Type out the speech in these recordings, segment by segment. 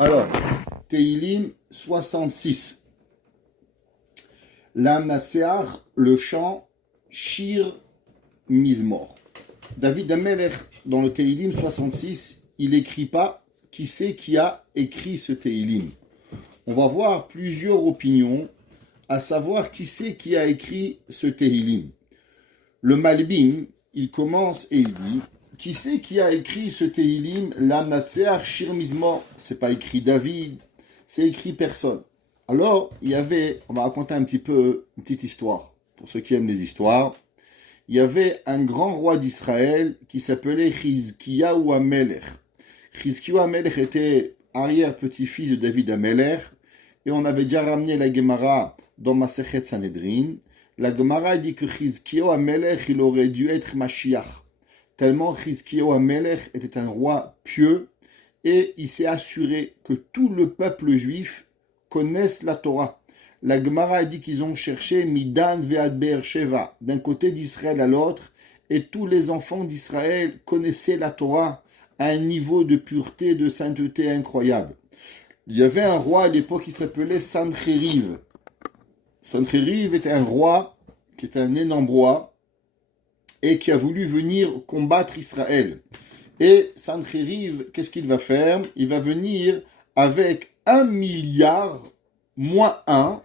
Alors, Teilim 66. L'Amnatseach, le chant Shir Mizmor. David Amelech, dans le Teilim 66, il n'écrit pas qui c'est qui a écrit ce Teilim. On va voir plusieurs opinions, à savoir qui c'est qui a écrit ce Teilim. Le Malbim, il commence et il dit qui c'est qui a écrit ce Teilim, l'Amnatseach Shir Mizmor. C'est pas écrit David, c'est écrit personne. Alors, on va raconter un petit peu une petite histoire, pour ceux qui aiment les histoires. Il y avait un grand roi d'Israël qui s'appelait Chizkiyahu Amelech. Chizkiyahu Amelech était arrière-petit-fils de David Amelech, et on avait déjà ramené la Gemara dans Masechet Sanhedrin. La Gemara dit que Chizkiyahu Amelech, il aurait dû être Mashiach, tellement Chizkiyahu Amelech était un roi pieux, et il s'est assuré que tout le peuple juif connaissent la Torah. La Gemara dit qu'ils ont cherché Midan ve'ad Be'er-Sheva, d'un côté d'Israël à l'autre, et tous les enfants d'Israël connaissaient la Torah à un niveau de pureté, de sainteté incroyable. Il y avait un roi à l'époque qui s'appelait Sancheriv. Sancheriv était un roi qui était un énorme roi et qui a voulu venir combattre Israël. Et Sancheriv, qu'est-ce qu'il va faire? Il va venir avec 1 milliard moins 1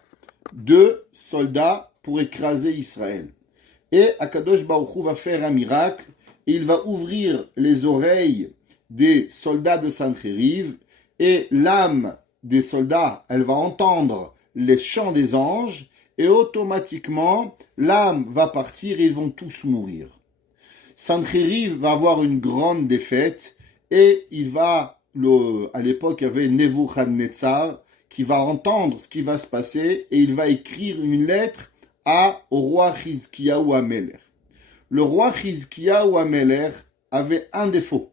de soldats pour écraser Israël. Et Akadosh Baruch Hu va faire un miracle, et il va ouvrir les oreilles des soldats de Sancheriv, et l'âme des soldats, elle va entendre les chants des anges, et automatiquement, l'âme va partir et ils vont tous mourir. Sancheriv va avoir une grande défaite, et à l'époque, il y avait Nebuchadnezzar qui va entendre ce qui va se passer et il va écrire une lettre au roi Chizkiyahu Amelech. Le roi Chizkiyahu Amelech avait un défaut.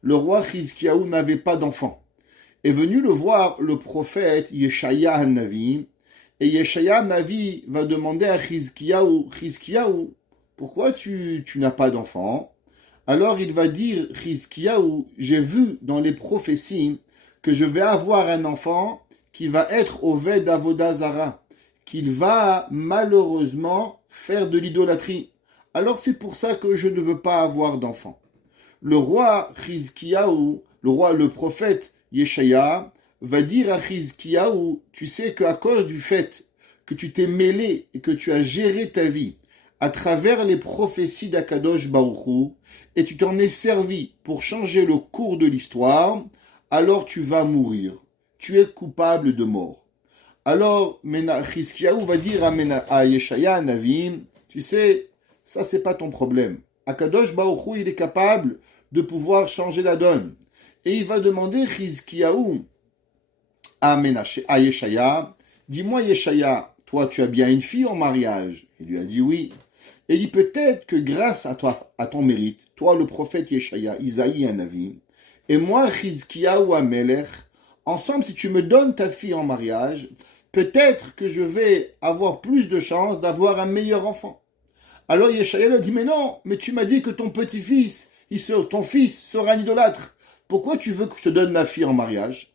Le roi Chizkiyahu n'avait pas d'enfant. Est venu le voir le prophète Yeshaya Hanavi, et Yeshaya Hanavi va demander à Chizkiyahu, pourquoi tu n'as pas d'enfant? Alors il va dire, Chizkiyahu, j'ai vu dans les prophéties que je vais avoir un enfant qui va être Oved Avodah Zara, qu'il va malheureusement faire de l'idolâtrie. Alors c'est pour ça que je ne veux pas avoir d'enfant. Le roi Chizkiyahu, le prophète Yeshaya, va dire à Chizkiyahu, tu sais qu'à cause du fait que tu t'es mêlé et que tu as géré ta vie à travers les prophéties d'Akadosh Baruch Hu, et tu t'en es servi pour changer le cours de l'histoire, alors tu vas mourir. Tu es coupable de mort. Alors, Chizkiyahu va dire à Yeshaya Navi, tu sais, ça c'est pas ton problème. Akadosh Baruch Hu, il est capable de pouvoir changer la donne. Et il va demander Chizkiyahu à Yeshaya, dis-moi Yeshaya, toi tu as bien une fille en mariage? Il lui a dit oui. Et il dit peut-être que grâce à toi, à ton mérite, toi le prophète Yeshaya, Isaïe un Navi, et moi Chizkiyahu Amelech, ensemble, si tu me donnes ta fille en mariage, peut-être que je vais avoir plus de chances d'avoir un meilleur enfant. Alors Yeshaya lui dit, mais non, mais tu m'as dit que ton petit-fils, ton fils sera un idolâtre. Pourquoi tu veux que je te donne ma fille en mariage?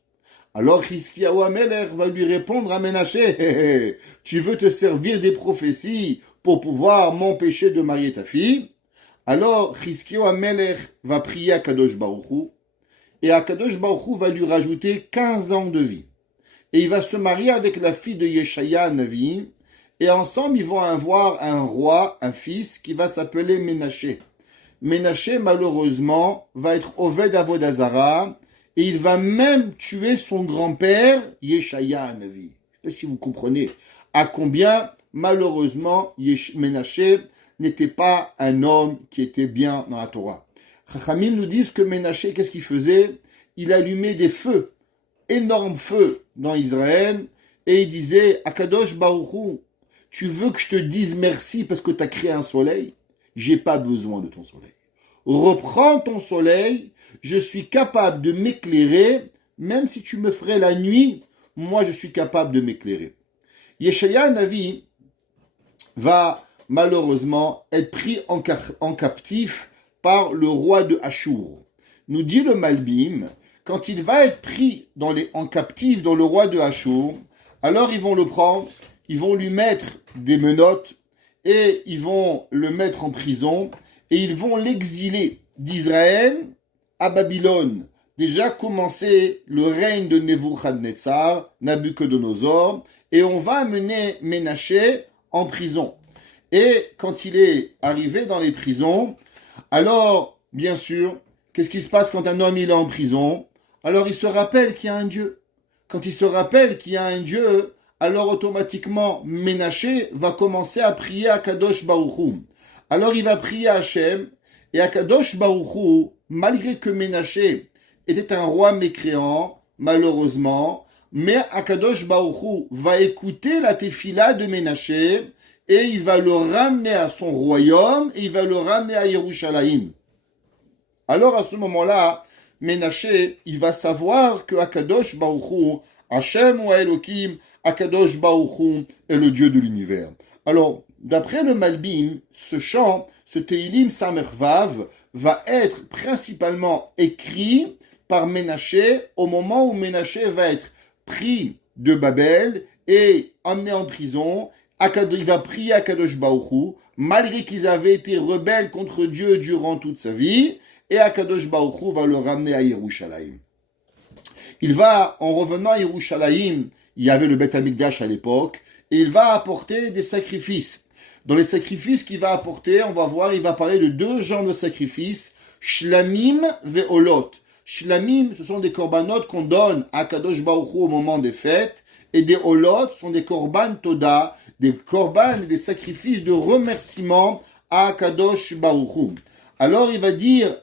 Alors Chizkiyahu Amelech va lui répondre à Ménaché, tu veux te servir des prophéties pour pouvoir m'empêcher de marier ta fille? Alors Chizkiyahu Amelech va prier à Kadosh Baruch Hu, et Akadosh Baruch Hu va lui rajouter 15 ans de vie. Et il va se marier avec la fille de Yeshaya Navi, et ensemble ils vont avoir un roi, un fils, qui va s'appeler Ménaché. Ménaché, malheureusement, va être Oved Avodah Zara, et il va même tuer son grand-père, Yeshaya Navi. Je ne sais pas si vous comprenez à combien, malheureusement, Ménaché n'était pas un homme qui était bien dans la Torah. Chachamim nous disent que Ménaché, qu'est-ce qu'il faisait? Il allumait des feux, énormes feux dans Israël, et il disait, Akadosh Baruch Hu, tu veux que je te dise merci parce que tu as créé un soleil? J'ai pas besoin de ton soleil. Reprends ton soleil, je suis capable de m'éclairer, même si tu me ferais la nuit, moi je suis capable de m'éclairer. Yeshaya Navi va malheureusement être pris en captif par le roi de Achour. Nous dit le Malbim quand il va être pris en captif dans le roi de Hachour, alors ils vont le prendre, ils vont lui mettre des menottes et ils vont le mettre en prison et ils vont l'exiler d'Israël à Babylone. Déjà commencé le règne de Nebuchadnezzar, Nabucodonosor, et on va amener Ménaché en prison. Et quand il est arrivé dans les prisons, alors, bien sûr, qu'est-ce qui se passe quand un homme il est en prison? Alors il se rappelle qu'il y a un Dieu. Quand il se rappelle qu'il y a un Dieu, alors automatiquement Ménaché va commencer à prier à Kadosh Baruch Hu. Alors il va prier à Hachem, et à Kadosh Baruch Hu, malgré que Ménaché était un roi mécréant, malheureusement, mais Akadosh Baruch Hu va écouter la tefila de Ménaché et il va le ramener à son royaume et il va le ramener à Yerushalayim. Alors à ce moment-là, Ménaché, il va savoir que Akadosh Baruch Hu, Hashem ou Elohim, Akadosh Baruch Hu est le Dieu de l'univers. Alors, d'après le Malbim, ce chant, ce Teilim Samervav, va être principalement écrit par Ménaché au moment où Ménaché va être pris de Babel et emmené en prison. Il va prier à Kadosh Baruch Hu, malgré qu'ils avaient été rebelles contre Dieu durant toute sa vie, et Akadosh Baruch Hu va le ramener à Yerushalayim. Il va, en revenant à Yerushalayim, il y avait le Beth Amikdash à l'époque, et il va apporter des sacrifices. Dans les sacrifices qu'il va apporter, on va voir, il va parler de deux genres de sacrifices, Shlamim ve'olot. Shlamim, ce sont des korbanot qu'on donne à Kadosh Baruch Hu au moment des fêtes, et des olot sont des korban toda, des korban et des sacrifices de remerciement à Kadosh Baruch Hu. Alors il va dire,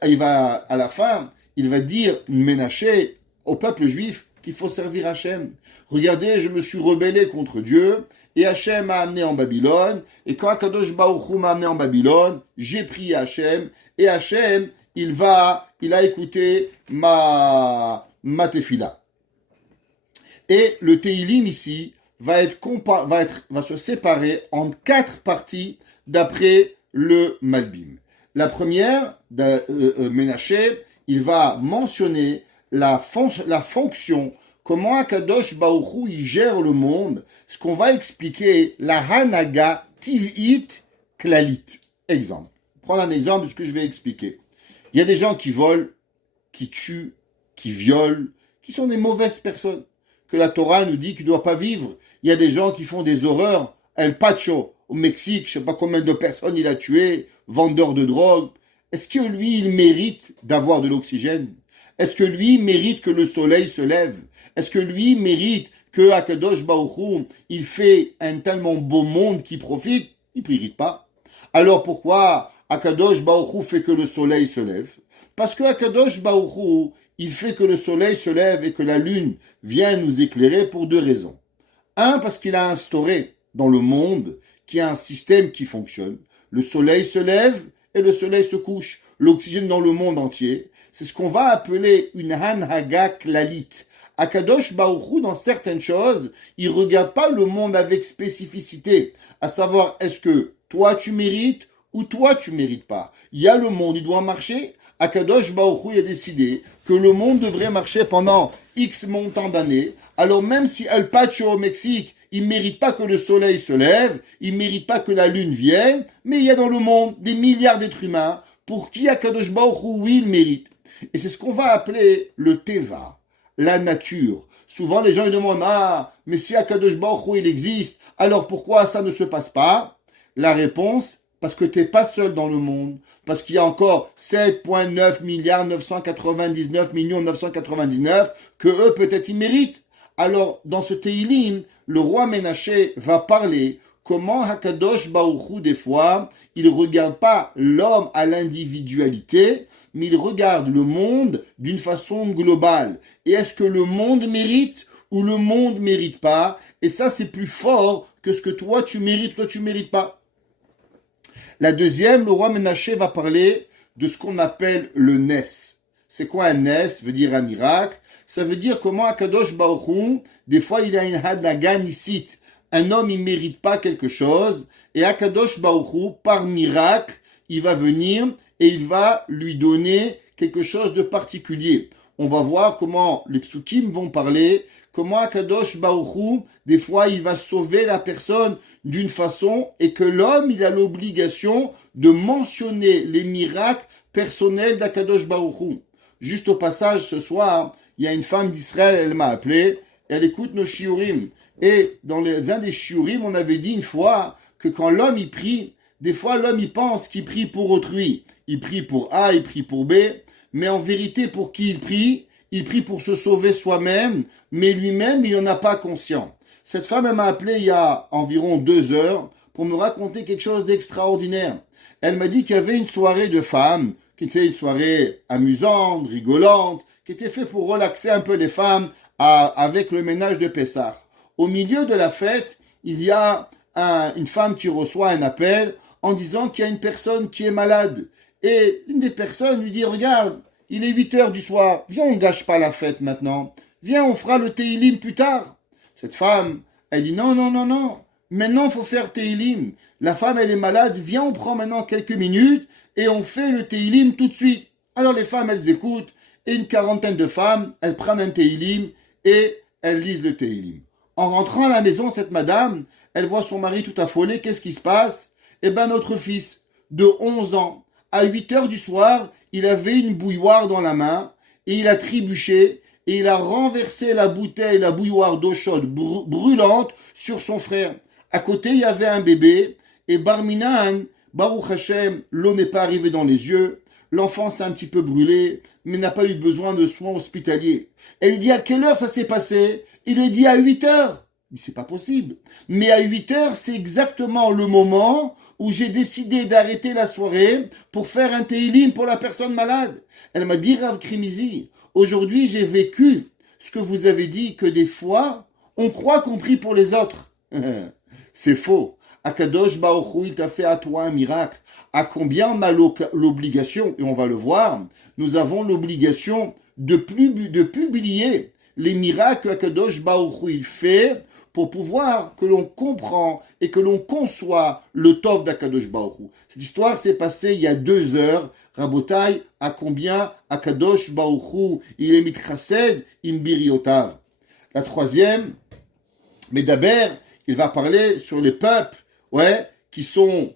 à la fin, il va dire, Ménaché, au peuple juif, qu'il faut servir Hachem. Regardez, je me suis rebellé contre Dieu, et Hachem m'a amené en Babylone, et quand Kadosh Baruch Hu m'a amené en Babylone, j'ai prié Hachem, et Hachem, il a écouté ma tefila. Et le Teilim ici va se séparer en 4 parties d'après le Malbim. La première, Ménaché, il va mentionner la fonction, comment Akadosh Baruch Hu il gère le monde, ce qu'on va expliquer, la Hanaga Tiv'it Klalit. Exemple. Prendre un exemple de ce que je vais expliquer. Il y a des gens qui volent, qui tuent, qui violent, qui sont des mauvaises personnes, que la Torah nous dit qu'ils ne doivent pas vivre. Il y a des gens qui font des horreurs. El Pacho, au Mexique, je ne sais pas combien de personnes il a tué, vendeur de drogue. Est-ce que lui, il mérite d'avoir de l'oxygène? Est-ce que lui mérite que le soleil se lève? Est-ce que lui mérite que Akadosh Baruch Hu, il fait un tellement beau monde qui profite? Il ne mérite pas. Alors pourquoi Akadosh Baruch Hu fait que le soleil se lève? Parce que Akadosh Baruch Hu, il fait que le soleil se lève et que la lune vient nous éclairer pour 2 raisons. Un, parce qu'il a instauré dans le monde qu'il y a un système qui fonctionne. Le soleil se lève et le soleil se couche. L'oxygène dans le monde entier, c'est ce qu'on va appeler une Hanhaga Klalit. Akadosh Baruch Hu, dans certaines choses, il ne regarde pas le monde avec spécificité, à savoir est-ce que toi tu mérites ou toi tu mérites pas. Il y a le monde, il doit marcher. Akadosh Baruch Hu a décidé que le monde devrait marcher pendant X montant d'années. Alors même si El Pacho au Mexique, il ne mérite pas que le soleil se lève, il ne mérite pas que la lune vienne, mais il y a dans le monde des milliards d'êtres humains pour qui Akadosh Baruch Hu, oui, il mérite. Et c'est ce qu'on va appeler le Teva, la nature. Souvent les gens ils demandent, mais si Akadosh Baruch Hu, il existe, alors pourquoi ça ne se passe pas? La réponse, parce que tu n'es pas seul dans le monde, parce qu'il y a encore 7,9 milliards 999 millions 999 que eux peut-être ils méritent. Alors dans ce Teilim, le roi Ménaché va parler comment Hakadosh Baruch Hu, des fois, il ne regarde pas l'homme à l'individualité, mais il regarde le monde d'une façon globale. Et est-ce que le monde mérite ou le monde ne mérite pas? Et ça, c'est plus fort que ce que toi tu mérites pas. La deuxième, le roi Ménaché va parler de ce qu'on appelle le Nes. C'est quoi un Nes? Ça veut dire un miracle. Ça veut dire comment Akadosh Baruch Hu, des fois il a une Hanaga Nisit. Un homme, il ne mérite pas quelque chose. Et Akadosh Baruch Hu, par miracle, il va venir et il va lui donner quelque chose de particulier. on va voir comment les psukim vont parler, comment Akadosh Baruch Hu, des fois, il va sauver la personne d'une façon et que l'homme, il a l'obligation de mentionner les miracles personnels d'Akadosh Baruch Hu. Juste au passage, ce soir, il y a une femme d'Israël, elle m'a appelé, elle écoute nos shiurim. Et dans un des shiurim, on avait dit une fois que quand l'homme, il prie, des fois, l'homme, il pense qu'il prie pour autrui. Il prie pour A, il prie pour B, mais en vérité, pour qui il prie pour se sauver soi-même, mais lui-même, il n'en a pas conscience. Cette femme, elle m'a appelé il y a environ 2 heures pour me raconter quelque chose d'extraordinaire. Elle m'a dit qu'il y avait une soirée de femmes, qui était une soirée amusante, rigolante, qui était faite pour relaxer un peu les femmes avec le ménage de Pessah. Au milieu de la fête, il y a une femme qui reçoit un appel en disant qu'il y a une personne qui est malade. Et une des personnes lui dit, regarde, il est 8 heures du soir, viens, on ne gâche pas la fête maintenant. Viens, on fera le Teilim plus tard. Cette femme, elle dit, non, maintenant il faut faire Teilim. La femme, elle est malade, viens, on prend maintenant quelques minutes et on fait le Teilim tout de suite. Alors les femmes, elles écoutent, et une quarantaine de femmes, elles prennent un Teilim et elles lisent le Teilim. En rentrant à la maison, cette madame, elle voit son mari tout affolé, qu'est-ce qui se passe? Eh bien, notre fils, de 11 ans, à 8 heures du soir, il avait une bouilloire dans la main, et il a trébuché, et il a renversé la bouteille, la bouilloire d'eau chaude brûlante sur son frère. À côté, il y avait un bébé, et Barminan, Baruch Hashem, l'eau n'est pas arrivée dans les yeux, l'enfant s'est un petit peu brûlé, mais n'a pas eu besoin de soins hospitaliers. Elle lui dit à quelle heure ça s'est passé? Il lui dit à 8 heures. Il dit c'est pas possible. Mais à 8 heures, c'est exactement le moment où j'ai décidé d'arrêter la soirée pour faire un teilim pour la personne malade. Elle m'a dit, Rav Krimizi, aujourd'hui j'ai vécu ce que vous avez dit, que des fois, on croit qu'on prie pour les autres. C'est faux. Akadosh Baruch Hu, il t'a fait à toi un miracle. À combien on a l'obligation, et on va le voir, nous avons l'obligation de publier les miracles que Akadosh Baruch Hu, il fait pour pouvoir que l'on comprend et que l'on conçoit le tov d'Akadosh Baruch Hu. Cette histoire s'est passée il y a 2 heures. Rabotai, à combien Akadosh Baruch Hu, il est mitchased im biriotav. La troisième, Medaber, il va parler sur les peuples, qui sont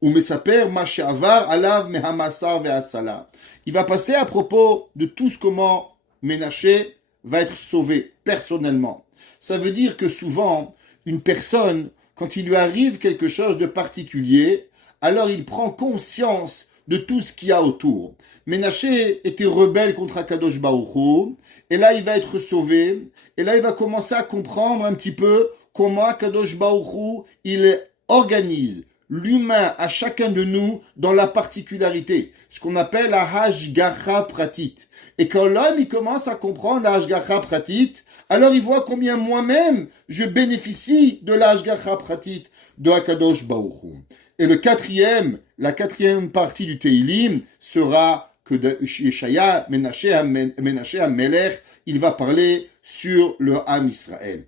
ou mesaper mashavar alav mehamasar ve'atzala. Il va passer à propos de tout ce comment Ménaché va être sauvé personnellement. Ça veut dire que souvent, une personne, quand il lui arrive quelque chose de particulier, alors il prend conscience de tout ce qu'il y a autour. Ménaché était rebelle contre Akadosh Baruch Hu, et là il va être sauvé, et là il va commencer à comprendre un petit peu comment Akadosh Baruch Hu, il organise l'humain à chacun de nous dans la particularité, ce qu'on appelle la hashgacha pratit. Et quand l'homme il commence à comprendre la hashgacha pratit, alors il voit combien moi-même je bénéficie de la hashgacha pratit de Akadosh Baruch Hu. Et la quatrième partie du Teilim sera que Yeshaya Menaché HaMelech, il va parler sur le Ham Israël.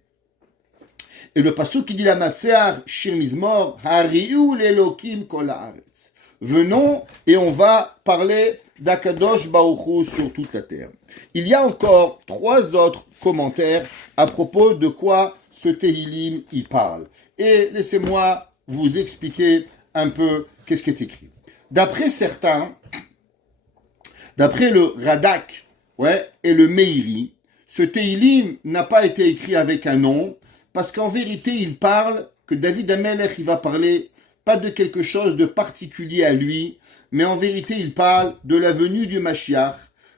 Et le pasuk qui dit la Matsear, Shir Mizmor, Hariu l'Elokim kol haaretz. Venons et on va parler d'Akadosh Baruch Hu sur toute la terre. Il y a encore 3 autres commentaires à propos de quoi ce Tehillim y parle. Et laissez-moi vous expliquer un peu qu'est-ce qui est écrit. D'après certains, d'après le Radak et le Meiri, ce Tehillim n'a pas été écrit avec un nom, parce qu'en vérité, il parle, que David Amelech, il va parler, pas de quelque chose de particulier à lui, mais en vérité, il parle de la venue du Mashiach,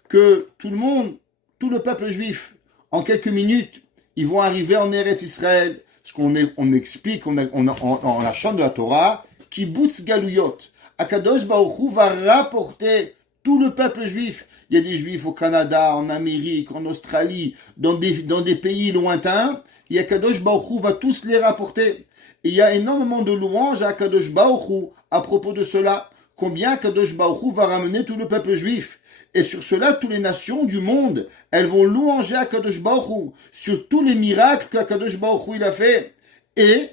que tout le monde, tout le peuple juif, en quelques minutes, ils vont arriver en Eretz Israël, ce qu'on explique en la chante de la Torah, Kibbutz Galuyot. Akadosh Baruch Hu va rapporter tout le peuple juif. Il y a des juifs au Canada, en Amérique, en Australie, dans des pays lointains, et Akadosh Baruch Hu va tous les rapporter. Et il y a énormément de louanges à Akadosh Baruch Hu à propos de cela. Combien Akadosh Baruch Hu va ramener tout le peuple juif. Et sur cela, toutes les nations du monde, elles vont louanger Akadosh Baruch Hu sur tous les miracles qu'Akadosh Baruch Hu il a fait. Et,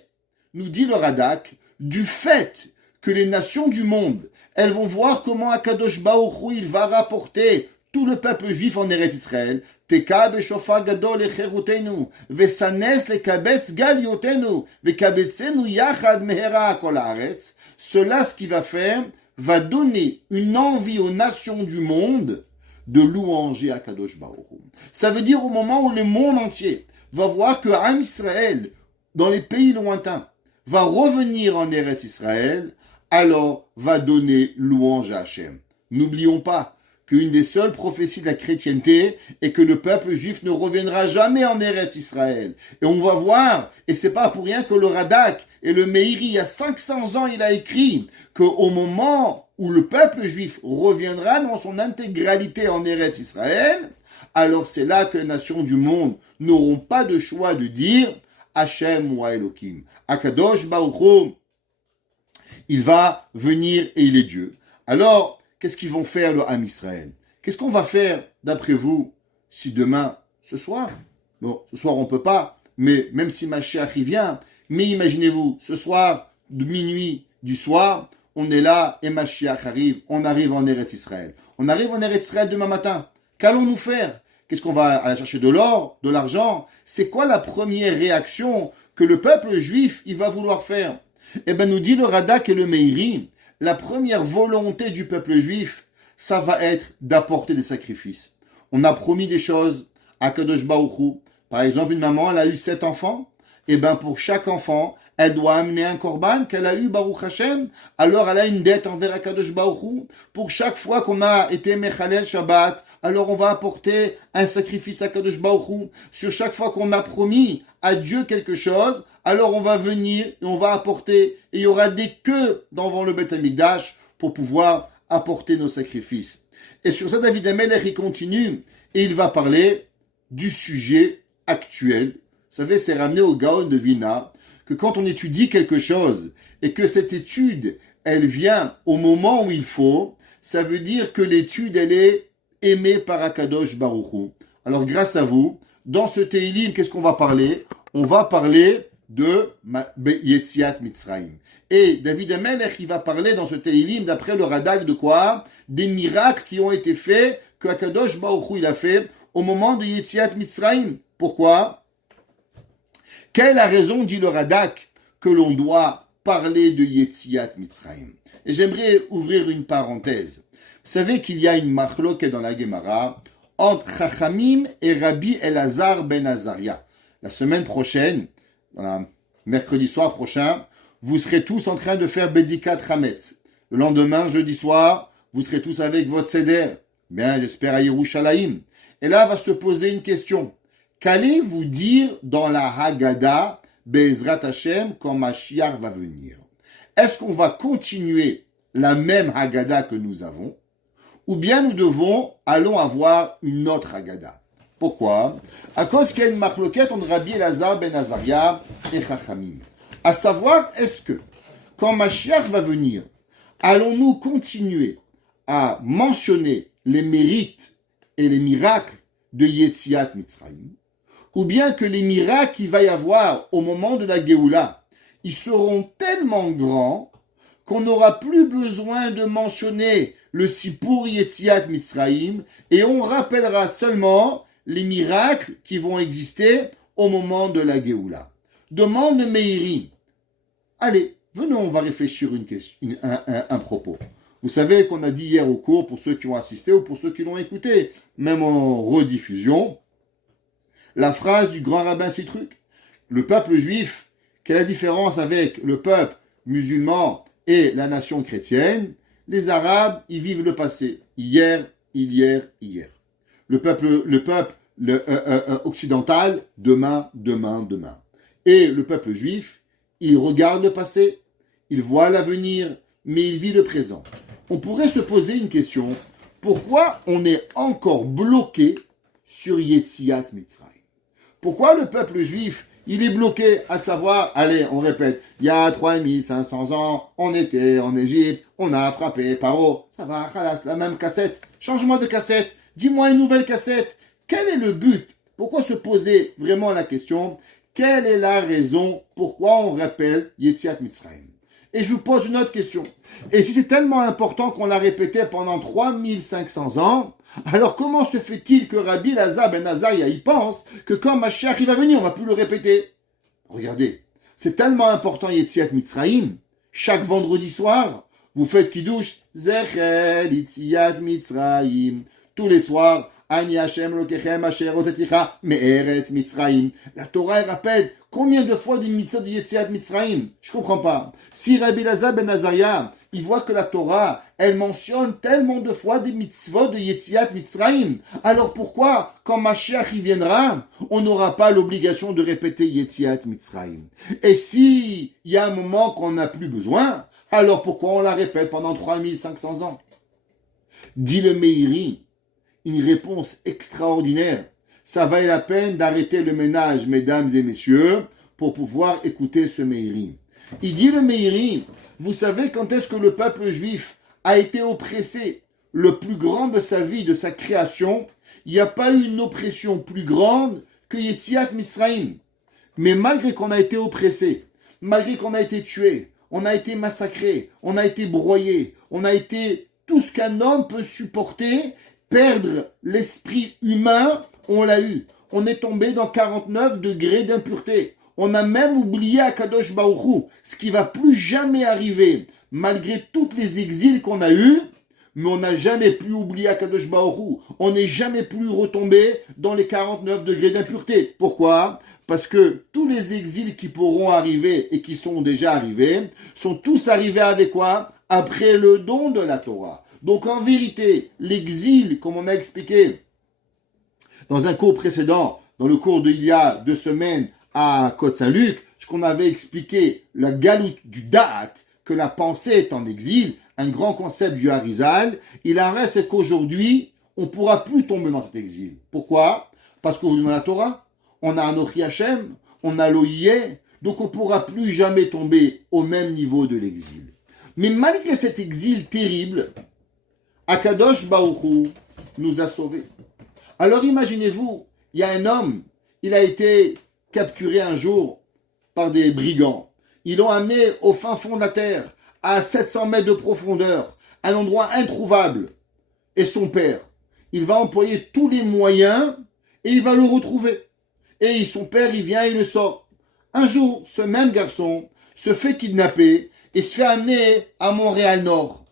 nous dit le Radak, du fait que les nations du monde, elles vont voir comment Akadosh Baruch Hu il va rapporter tout le peuple juif en Eretz Israël, Teka b'shofar gadol lecherutenu, vesanes lekabetz gal yotenu, vekabetzenu yachad mehera kol haaretz. Cela, ce qu'il va faire, va donner une envie aux nations du monde de louanger Akadosh Baruch Hu. Ça veut dire au moment où le monde entier va voir que Am Israël, dans les pays lointains, va revenir en Eretz Israël, alors va donner louange à Hachem. N'oublions pas qu'une des seules prophéties de la chrétienté est que le peuple juif ne reviendra jamais en Eretz Israël. Et on va voir, et c'est pas pour rien que le Radak et le Meiri, il y a 500 ans, il a écrit qu'au moment où le peuple juif reviendra dans son intégralité en Eretz Israël, alors c'est là que les nations du monde n'auront pas de choix de dire Hachem ou Elohim. Akadosh Baruch Hu, il va venir et il est Dieu. Alors, qu'est-ce qu'ils vont faire le Ham Israël? Qu'est-ce qu'on va faire, d'après vous, si demain, ce soir, bon, ce soir on peut pas, mais même si Mashiach y vient, mais imaginez-vous, ce soir, de minuit du soir, on est là et Mashiach arrive, on arrive en Eretz Israël. On arrive en Eretz Israël demain matin. Qu'allons-nous faire? Qu'est-ce qu'on va aller chercher? De l'or, de l'argent? C'est quoi la première réaction que le peuple juif, il va vouloir faire? Eh bien, nous dit le Radak et le Meiri, la première volonté du peuple juif, ça va être d'apporter des sacrifices. On a promis des choses à Kadosh Baruch Hu. Par exemple, une maman, elle a eu 7 enfants. Et bien, pour chaque enfant, elle doit amener un korban qu'elle a eu, Baruch Hashem. Alors, elle a une dette envers Kadosh Baruch Hu. Pour chaque fois qu'on a été Mechalel Shabbat, alors on va apporter un sacrifice à Kadosh Baruch Hu. Sur chaque fois qu'on a promis à Dieu quelque chose, alors on va venir et on va apporter. Et il y aura des queues devant le Beth Amikdash pour pouvoir apporter nos sacrifices. Et sur ça, David Amelech, il continue et il va parler du sujet actuel. Vous savez, c'est ramené au Gaon de Vilna que quand on étudie quelque chose et que cette étude, elle vient au moment où il faut, ça veut dire que l'étude, elle est aimée par Akadosh Baruch Hu. Alors, grâce à vous, dans ce Teilim, qu'est-ce qu'on va parler? On va parler de Yetziat Mitzrayim. Et David Amelech, il va parler dans ce Teilim, d'après le Radak, de quoi? Des miracles qui ont été faits, que Akadosh Baruch Hu, il a fait au moment de Yetziat Mitzrayim. Pourquoi? Quelle est la raison, dit le Radak, que l'on doit parler de Yetziat Mitzrayim? Et j'aimerais ouvrir une parenthèse. Vous savez qu'il y a une machloket dans la Gemara entre Chachamim et Rabbi Elazar ben Azaria. La semaine prochaine, mercredi soir prochain, vous serez tous en train de faire Bedikat Hametz. Le lendemain, jeudi soir, vous serez tous avec votre seder. Bien, j'espère à Yerushalayim. Et là, va se poser une question. Qu'allez-vous dire dans la Haggadah, Be'ezrat Hashem, quand Mashiach va venir? Est-ce qu'on va continuer la même Haggadah que nous avons? Ou bien allons avoir une autre Haggadah? Pourquoi? À cause qu'il y a une machloket entre Rabbi Elazar ben Azaria et Chachamim. À savoir, est-ce que, quand Mashiach va venir, allons-nous continuer à mentionner les mérites et les miracles de Yetziat Mitzrayim? Ou bien que les miracles qu'il va y avoir au moment de la Géoula, ils seront tellement grands qu'on n'aura plus besoin de mentionner le Sipur Yetziat Mitzrayim et on rappellera seulement les miracles qui vont exister au moment de la Géoula. Demande Meiri. Allez, venons, on va réfléchir un propos. Vous savez qu'on a dit hier au cours, pour ceux qui ont assisté ou pour ceux qui l'ont écouté, même en rediffusion, la phrase du grand rabbin Sitruk. Le peuple juif, quelle est la différence avec le peuple musulman et la nation chrétienne? Les Arabes, ils vivent le passé. Hier. Le peuple occidental, demain. Et le peuple juif, il regarde le passé, il voit l'avenir, mais il vit le présent. On pourrait se poser une question. Pourquoi on est encore bloqué sur Yetziat Mitzrayim? Pourquoi le peuple juif, il est bloqué, à savoir, allez, on répète, il y a 3500 ans, on était en Égypte, on a frappé Paro, ça va, khalas, la même cassette, change-moi de cassette, dis-moi une nouvelle cassette. Quel est le but? Pourquoi se poser vraiment la question? Quelle est la raison pourquoi on rappelle Yetziat Mitzrayim? Et je vous pose une autre question. Et si c'est tellement important qu'on l'a répété pendant 3500 ans, alors comment se fait-il que Rabbi Lazar ben Azaria y pense que quand Mashiach va venir, on va plus le répéter? Regardez, c'est tellement important Yetziat Mitzrayim. Chaque vendredi soir, vous faites Kiddush, Zechel Yetziat Mitzrayim. Tous les soirs, Ani Hashem Lokechem Asher Oteticha Me'eretz Mitzrayim. La Torah elle rappelle combien de fois du mitzvot de Yetziat Mitzrayim? Je comprends pas. Si Rabbi Lazar ben Azaria, il voit que la Torah, elle mentionne tellement de fois des mitzvot de Yetziat Mitzrayim, alors pourquoi, quand Mashiach y viendra, on n'aura pas l'obligation de répéter Yetziat Mitzrayim? Et si il y a un moment qu'on n'a plus besoin, alors pourquoi on la répète pendant 3500 ans? Dit le Meiri, une réponse extraordinaire. Ça valait la peine d'arrêter le ménage, mesdames et messieurs, pour pouvoir écouter ce Meiri. Il dit le Meiri, vous savez quand est-ce que le peuple juif a été oppressé le plus grand de sa vie, de sa création? Il n'y a pas eu une oppression plus grande que Yetziat Mitzrayim. Mais malgré qu'on a été oppressé, malgré qu'on a été tué, on a été massacré, on a été broyé, on a été tout ce qu'un homme peut supporter, perdre l'esprit humain, on l'a eu. On est tombé dans 49 degrés d'impureté. On a même oublié Akadosh Baruch Hu, ce qui va plus jamais arriver, malgré tous les exils qu'on a eus, mais on n'a jamais plus oublié Akadosh Baruch Hu. On n'est jamais plus retombé dans les 49 degrés d'impureté. Pourquoi? Parce que tous les exils qui pourront arriver et qui sont déjà arrivés, sont tous arrivés avec quoi? Après le don de la Torah. Donc en vérité, l'exil, comme on a expliqué dans un cours précédent, dans le cours d'il y a 2 semaines à Côte-Saint-Luc, ce qu'on avait expliqué, la galoute du Da'at, que la pensée est en exil, un grand concept du Harizal, il en reste qu'aujourd'hui, on ne pourra plus tomber dans cet exil. Pourquoi? Parce qu'aujourd'hui, on a la Torah, on a Anochi Hashem, on a l'Oïe, donc on ne pourra plus jamais tomber au même niveau de l'exil. Mais malgré cet exil terrible, Akadosh Baruch Hu nous a sauvés. Alors imaginez-vous, il y a un homme, il a été capturé un jour par des brigands. Ils l'ont amené au fin fond de la terre, à 700 mètres de profondeur, un endroit introuvable. Et son père, il va employer tous les moyens et il va le retrouver. Et son père, il vient et il le sort. Un jour, ce même garçon se fait kidnapper et se fait amener à Montréal-Nord.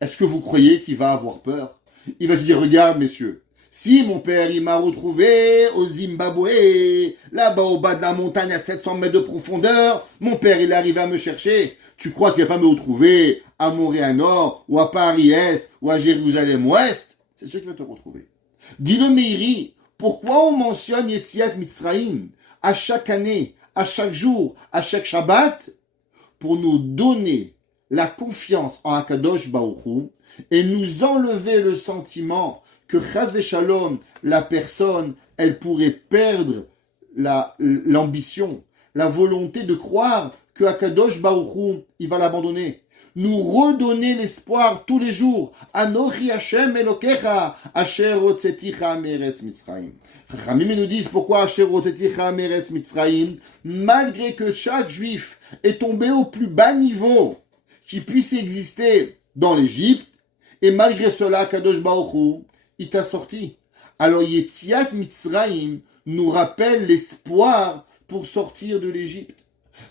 Est-ce que vous croyez qu'il va avoir peur? Il va se dire, regarde messieurs, si mon père il m'a retrouvé au Zimbabwe, là-bas au bas de la montagne à 700 mètres de profondeur, mon père il est arrivé à me chercher, tu crois qu'il va pas me retrouver à Montréal-Nord ou à Paris-Est ou à Jérusalem-Ouest? C'est sûr qu'il va te retrouver. Dis le Meiri, pourquoi on mentionne Yetziat Mitzrayim à chaque année, à chaque jour, à chaque Shabbat? Pour nous donner la confiance en Akadosh Baruch Hu et nous enlever le sentiment que Chas v'Shalom, la personne, elle pourrait perdre l'ambition, la volonté de croire que Akadosh Baruch Hu, il va l'abandonner. Nous redonner l'espoir tous les jours. Anochi Hashem Elokecha, Asher Hotzeticha Meretz Mitzrayim. Chachamim nous disent pourquoi Asher Hotzeticha Meretz Mitzrayim, malgré que chaque juif est tombé au plus bas niveau qui puisse exister dans l'Égypte, et malgré cela, Kadosh Baruch Hu, il t'a sorti. Alors Yetziat Mitzrayim nous rappelle l'espoir pour sortir de l'Égypte.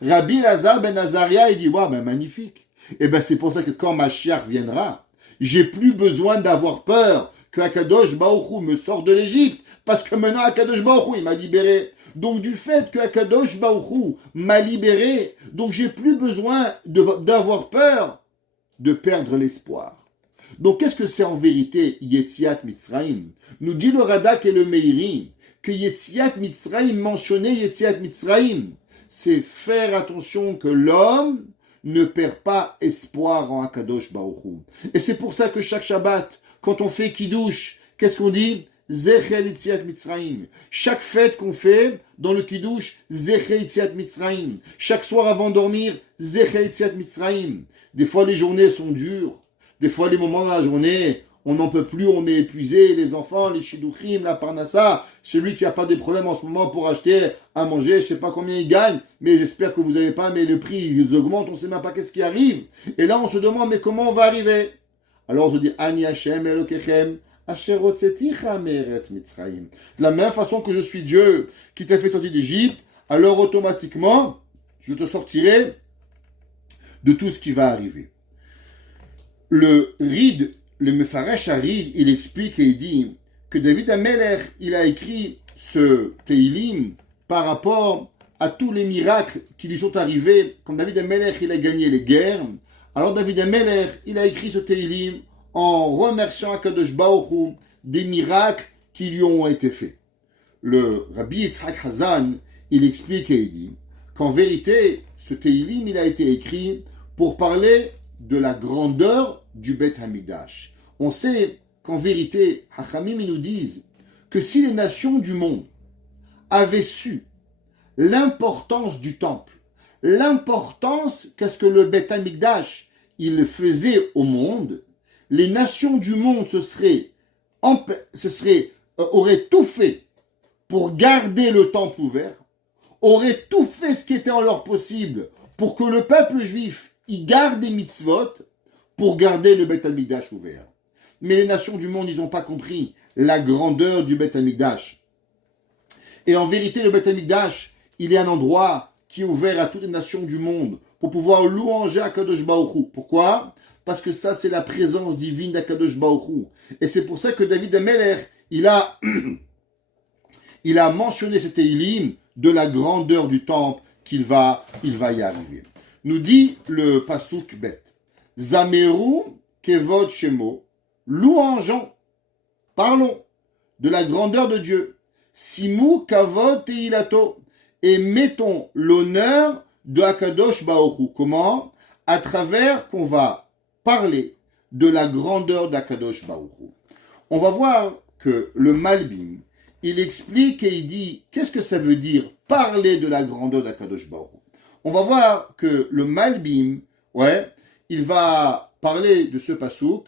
Rabbi Lazar ben Azaria, il dit, ouais, ben magnifique. Et ben c'est pour ça que quand Mashiach viendra, j'ai plus besoin d'avoir peur que Akadosh Baruch Hu me sort de l'Égypte, parce que maintenant Akadosh Baruch Hu, il m'a libéré. Donc du fait que Akadosh Baruch Hu m'a libéré, donc j'ai plus besoin d'avoir peur de perdre l'espoir. Donc qu'est-ce que c'est en vérité Yetziat Mitzrayim? Nous dit le Radak et le Meiri que Yetziat Mitzrayim, mentionner Yetziat Mitzrayim, c'est faire attention que l'homme ne perd pas espoir en Akadosh Baruch Hu. Et c'est pour ça que chaque Shabbat, quand on fait Kiddush, qu'est-ce qu'on dit? Zechel Yetziat Mitzrayim. Chaque fête qu'on fait dans le Kiddush, Zechel Yetziat Mitzrayim. Chaque soir avant de dormir, Zechel Yetziat Mitzrayim. Des fois les journées sont dures. Des fois les moments dans la journée, on n'en peut plus, on est épuisé, les enfants, les shidduchim, la parnassa, celui qui n'a pas des problèmes en ce moment pour acheter à manger, je ne sais pas combien il gagne, mais j'espère que vous n'avez pas, mais le prix ils augmente, on ne sait même pas qu'est-ce qui arrive. Et là on se demande, mais comment on va arriver? Alors on se dit, Ani Hashem Elokechem, Asher hotzeticha me'eretz Mitzrayim. De la même façon que je suis Dieu qui t'a fait sortir d'Égypte, alors automatiquement, je te sortirai de tout ce qui va arriver. Le Mefaresh Harid, il explique et il dit que David HaMelech, il a écrit ce Teilim par rapport à tous les miracles qui lui sont arrivés quand David HaMelech, il a gagné les guerres. Alors David HaMelech, il a écrit ce Teilim en remerciant Akadosh Baruch Hu des miracles qui lui ont été faits. Le Rabbi Yitzhak Hazan, il explique et il dit qu'en vérité, ce Teilim, il a été écrit pour parler de la grandeur du Beth Hamikdash. On sait qu'en vérité, Hachamim nous disent que si les nations du monde avaient su l'importance du temple, l'importance qu'est-ce que le Beth Hamikdash il faisait au monde, les nations du monde auraient tout fait pour garder le temple ouvert, auraient tout fait ce qui était en leur possible pour que le peuple juif y garde des mitzvot pour garder le Beth Hamikdash ouvert. Mais les nations du monde, ils n'ont pas compris la grandeur du Beth Hamikdash. Et en vérité, le Beth Hamikdash, il est un endroit qui est ouvert à toutes les nations du monde pour pouvoir louanger Akadosh Baruch Hu. Pourquoi? Parce que ça, c'est la présence divine d'Akadosh Baruch Hu. Et c'est pour ça que David HaMelech, il a mentionné ce Teilim de la grandeur du temple qu'il va y arriver. Nous dit le Pasuk Bet. Zameru kevod shemo, louangeons, parlons de la grandeur de Dieu. Simu kavod teilato, et mettons l'honneur de Akadosh Baruch Hu. Comment? À travers qu'on va parler de la grandeur d'Akadosh Baruch Hu. On va voir que le Malbim, il explique et il dit, qu'est-ce que ça veut dire parler de la grandeur d'Akadosh Baruch Hu? On va voir que le Malbim, il va parler de ce pasouk,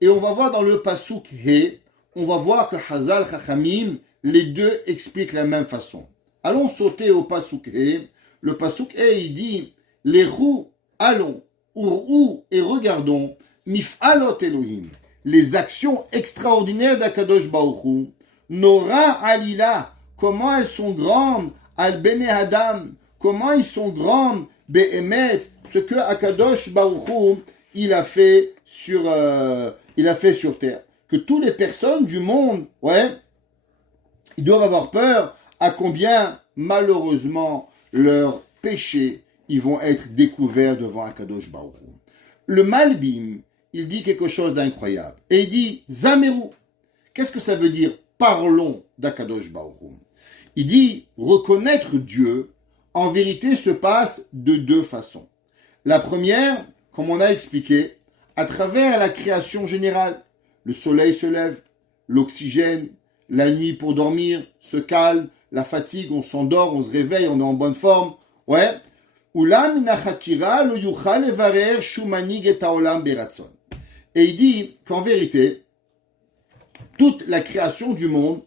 et on va voir dans le pasouk He, on va voir que Hazal Chachamim, les deux expliquent la même façon. Allons sauter au pasouk He. Le pasouk He, il dit, les roues, allons, ou et regardons, mif'alot Elohim, les actions extraordinaires d'Akadosh Baruch Hu, Nora Alila, comment elles sont grandes, Al Bene Adam, comment ils sont grandes, Be'emet, ce que Akadosh Baruch Hu, il a fait sur terre. Que toutes les personnes du monde, ils doivent avoir peur à combien, malheureusement, leurs péchés, ils vont être découverts devant Akadosh Baruch Hu. Le Malbim, il dit quelque chose d'incroyable. Et il dit, Zameru. Qu'est-ce que ça veut dire? Parlons d'Akadosh Baruch Hu. Il dit, reconnaître Dieu, en vérité, se passe de deux façons. La première, comme on a expliqué, à travers la création générale. Le soleil se lève, l'oxygène, la nuit pour dormir, se calme, la fatigue, on s'endort, on se réveille, on est en bonne forme. Et il dit qu'en vérité, toute la création du monde,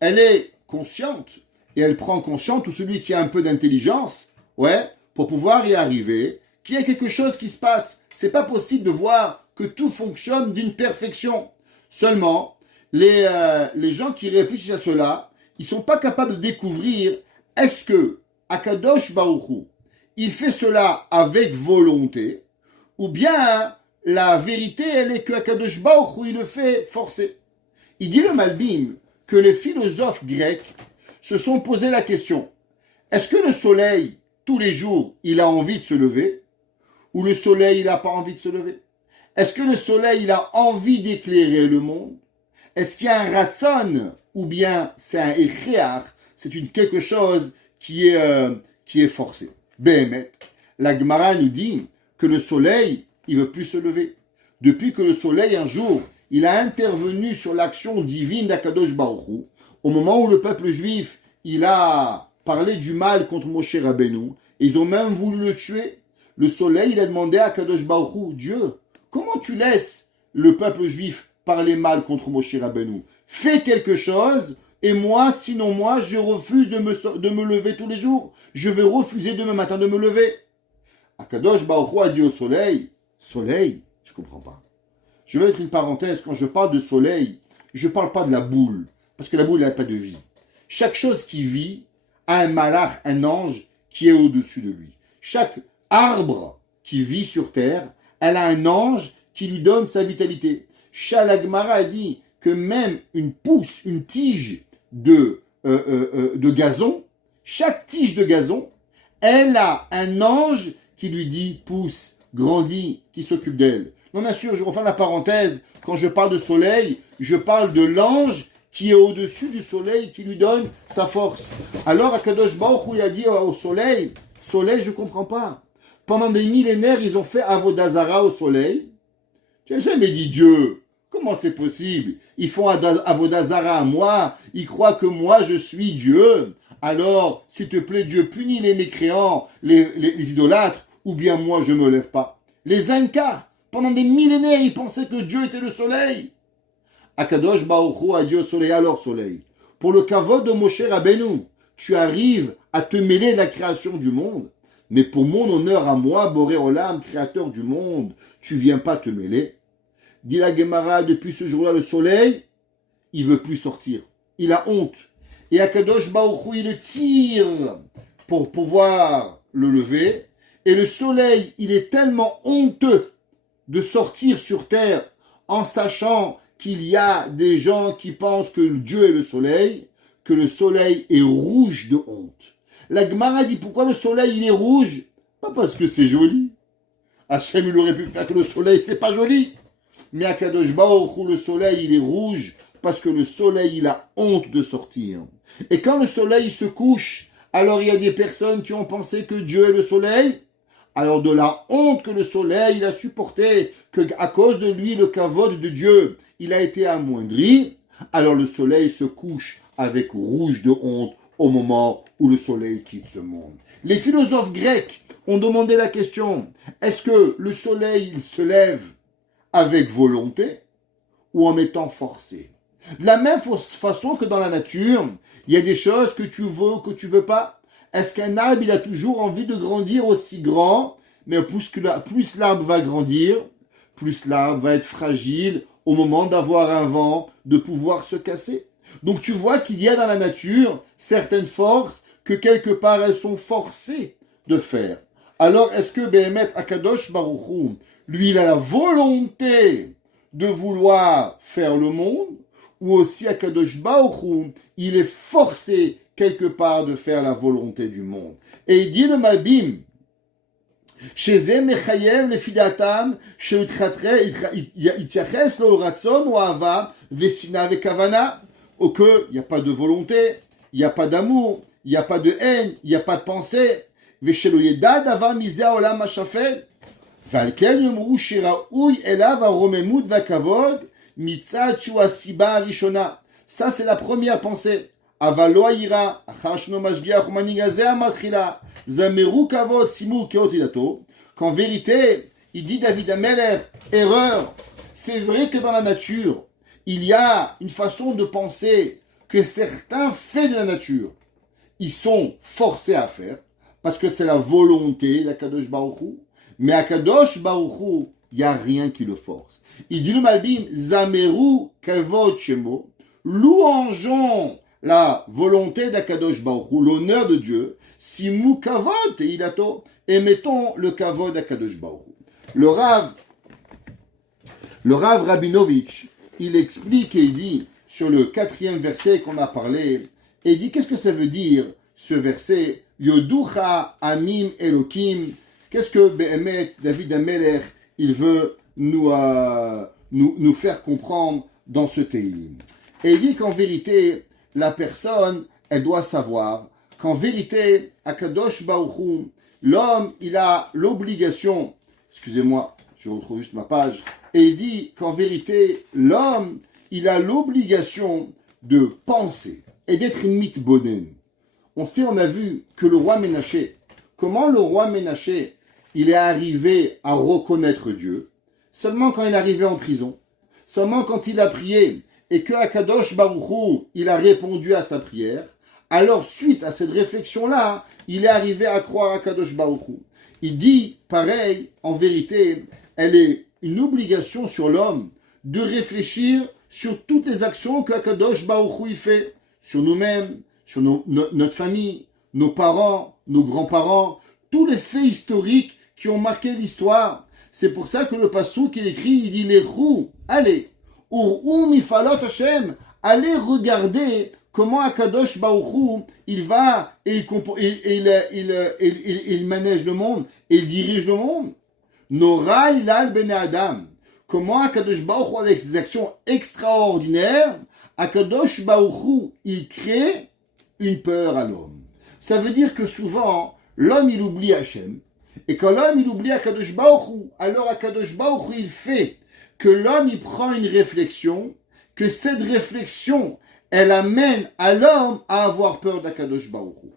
elle est consciente et elle prend conscience, tout celui qui a un peu d'intelligence, pour pouvoir y arriver, qu'il y a quelque chose qui se passe. C'est pas possible de voir que tout fonctionne d'une perfection. Seulement, les gens qui réfléchissent à cela, ils sont pas capables de découvrir est-ce que Akadosh Baruch Hu, il fait cela avec volonté, ou bien la vérité, elle est que Akadosh Baruch Hu, il le fait forcé. Il dit le Malbim que les philosophes grecs se sont posé la question, est-ce que le soleil, tous les jours, il a envie de se lever, ou le soleil, il n'a pas envie de se lever? Est-ce que le soleil, il a envie d'éclairer le monde? Est-ce qu'il y a un ratson, ou bien c'est un échéar, c'est quelque chose qui est forcé? Béhémet, la Gemara nous dit que le soleil, il ne veut plus se lever. Depuis que le soleil, un jour, il a intervenu sur l'action divine d'Akadosh Baruch Hu, au moment où le peuple juif, il a parlé du mal contre Moshe Rabbeinu, et ils ont même voulu le tuer. Le soleil, il a demandé à Akadosh Baruch Hu, Dieu, comment tu laisses le peuple juif parler mal contre Moshe Rabbeinu. Fais quelque chose, et moi, sinon moi, je refuse de me lever tous les jours. Je vais refuser demain matin de me lever. Akadosh Baruch Hu a dit au soleil, soleil, je comprends pas. Je vais mettre une parenthèse, quand je parle de soleil, je ne parle pas de la boule, parce que la boule n'a pas de vie. Chaque chose qui vit a un malach, un ange, qui est au-dessus de lui. Chaque arbre qui vit sur terre, elle a un ange qui lui donne sa vitalité. Shalagmara a dit que même une pousse, une tige de gazon, chaque tige de gazon, elle a un ange qui lui dit pousse, grandis, qui s'occupe d'elle. Non, bien sûr, je refais la parenthèse, quand je parle de soleil, je parle de l'ange qui est au-dessus du soleil, qui lui donne sa force. Alors, Akadosh Baruch Hu a dit au soleil, soleil, je ne comprends pas. Pendant des millénaires, ils ont fait Avodazara au soleil. Tu n'as jamais dit Dieu. Comment c'est possible? Ils font Avodazara à moi. Ils croient que moi, je suis Dieu. Alors, s'il te plaît, Dieu, punis les mécréants, les idolâtres, ou bien moi, je ne me lève pas. Les Incas, pendant des millénaires, ils pensaient que Dieu était le soleil. Akadosh Baruch Hu a dit au soleil, alors soleil, pour le kavod de Moshe Rabbeinu, tu arrives à te mêler de la création du monde, mais pour mon honneur à moi, Boré Olam, créateur du monde, tu viens pas te mêler. Dit la Gemara, depuis ce jour-là, le soleil, il veut plus sortir. Il a honte. Et Akadosh Baruch Hu, il le tire pour pouvoir le lever. Et le soleil, il est tellement honteux de sortir sur terre en sachant qu'il y a des gens qui pensent que Dieu est le soleil, que le soleil est rouge de honte. La Gemara dit pourquoi le soleil il est rouge? Pas parce que c'est joli. Hachem il aurait pu faire que le soleil c'est pas joli. Mais à Kadosh Baruch Hu, le soleil il est rouge parce que le soleil il a honte de sortir. Et quand le soleil se couche, alors il y a des personnes qui ont pensé que Dieu est le soleil. Alors de la honte que le soleil il a supporté, que à cause de lui le kavod de Dieu, il a été amoindri, alors le soleil se couche avec rouge de honte au moment où le soleil quitte ce monde. Les philosophes grecs ont demandé la question, est-ce que le soleil il se lève avec volonté ou en étant forcé? De la même façon que dans la nature, il y a des choses que tu veux ou que tu veux pas. Est-ce qu'un arbre, il a toujours envie de grandir aussi grand? Mais plus l'arbre va grandir, plus l'arbre va être fragile au moment d'avoir un vent, de pouvoir se casser. Donc tu vois qu'il y a dans la nature certaines forces que quelque part elles sont forcées de faire. Alors est-ce que Behemet Akadosh Baruch Hu, lui, il a la volonté de vouloir faire le monde, ou aussi Akadosh Baruch Hu, il est forcé quelque part de faire la volonté du monde. Et il dit le Malbim, chez eux, Mechayev, les fidatam, chez Utratre, Itchaches, le Ratson, ou Ava, Vesina, Vekavana, au que il n'y a pas de volonté, il n'y a pas d'amour, il n'y a pas de haine, il n'y a pas de pensée. Veshelo Yedad, Ava, Mizea, Olam, Hashafel, Valken, Yomru, Shiraoui, Elav, Aromemut, Vakavod, Mitzad, Shua, Siba, Arishona. Ça, c'est la première pensée. Avalo aira, achashno mashgiach manigazea matrila, zameru kavod simu keotilato. Qu'en vérité, il dit David Ameler, erreur. C'est vrai que dans la nature, il y a une façon de penser que certains faits de la nature, ils sont forcés à faire, parce que c'est la volonté d'Akadosh Baruch Hu. Mais Akadosh Baruch Hu, il n'y a rien qui le force. Il dit le Malbim, zameru kavod shemo, louangeons la volonté d'Akadosh Baruch Hu, l'honneur de Dieu, simu kavod et ilato, et mettons le kavod d'Akadosh Baruch Hu. Le Rav Rabinovitch, il explique et il dit, sur le 4e verset qu'on a parlé, et il dit, qu'est-ce que ça veut dire, ce verset, Yoducha Amim Elokim, qu'est-ce que Behemet, David Amelech, il veut nous faire comprendre dans ce Tehillim. Et il dit qu'en vérité, la personne, elle doit savoir qu'en vérité, Akadosh Baruch Hu, l'homme, il a l'obligation, excusez-moi, je retrouve juste ma page, et il dit qu'en vérité, l'homme, il a l'obligation de penser et d'être mitbonen. On a vu que le roi Ménaché, comment le roi Ménaché, il est arrivé à reconnaître Dieu, seulement quand il est arrivé en prison, Seulement quand il a prié et que Akadosh Baruch Hu, il a répondu à sa prière, alors suite à cette réflexion-là, il est arrivé à croire à Kadosh Baruch Hu. Il dit, pareil, en vérité, elle est une obligation sur l'homme de réfléchir sur toutes les actions que Kadosh Baruch Hu il fait, sur nous-mêmes, sur notre famille, nos parents, nos grands-parents, tous les faits historiques qui ont marqué l'histoire. C'est pour ça que le passouk il écrit, il dit les roues, allez, mifalot Hashem, allez regarder comment Akadosh Baruch Hu, il va et il manège le monde et il dirige le monde. Nora ilal ben Adam. Comment Akadosh Baruch Hu, avec ses actions extraordinaires, Akadosh Baruch Hu, il crée une peur à l'homme. Ça veut dire que souvent, l'homme il oublie Hachem. Et quand l'homme il oublie Akadosh Baruch Hu, alors Akadosh Baruch Hu, il fait que l'homme il prend une réflexion, que cette réflexion elle amène à l'homme à avoir peur d'Akadosh Baruch Hu.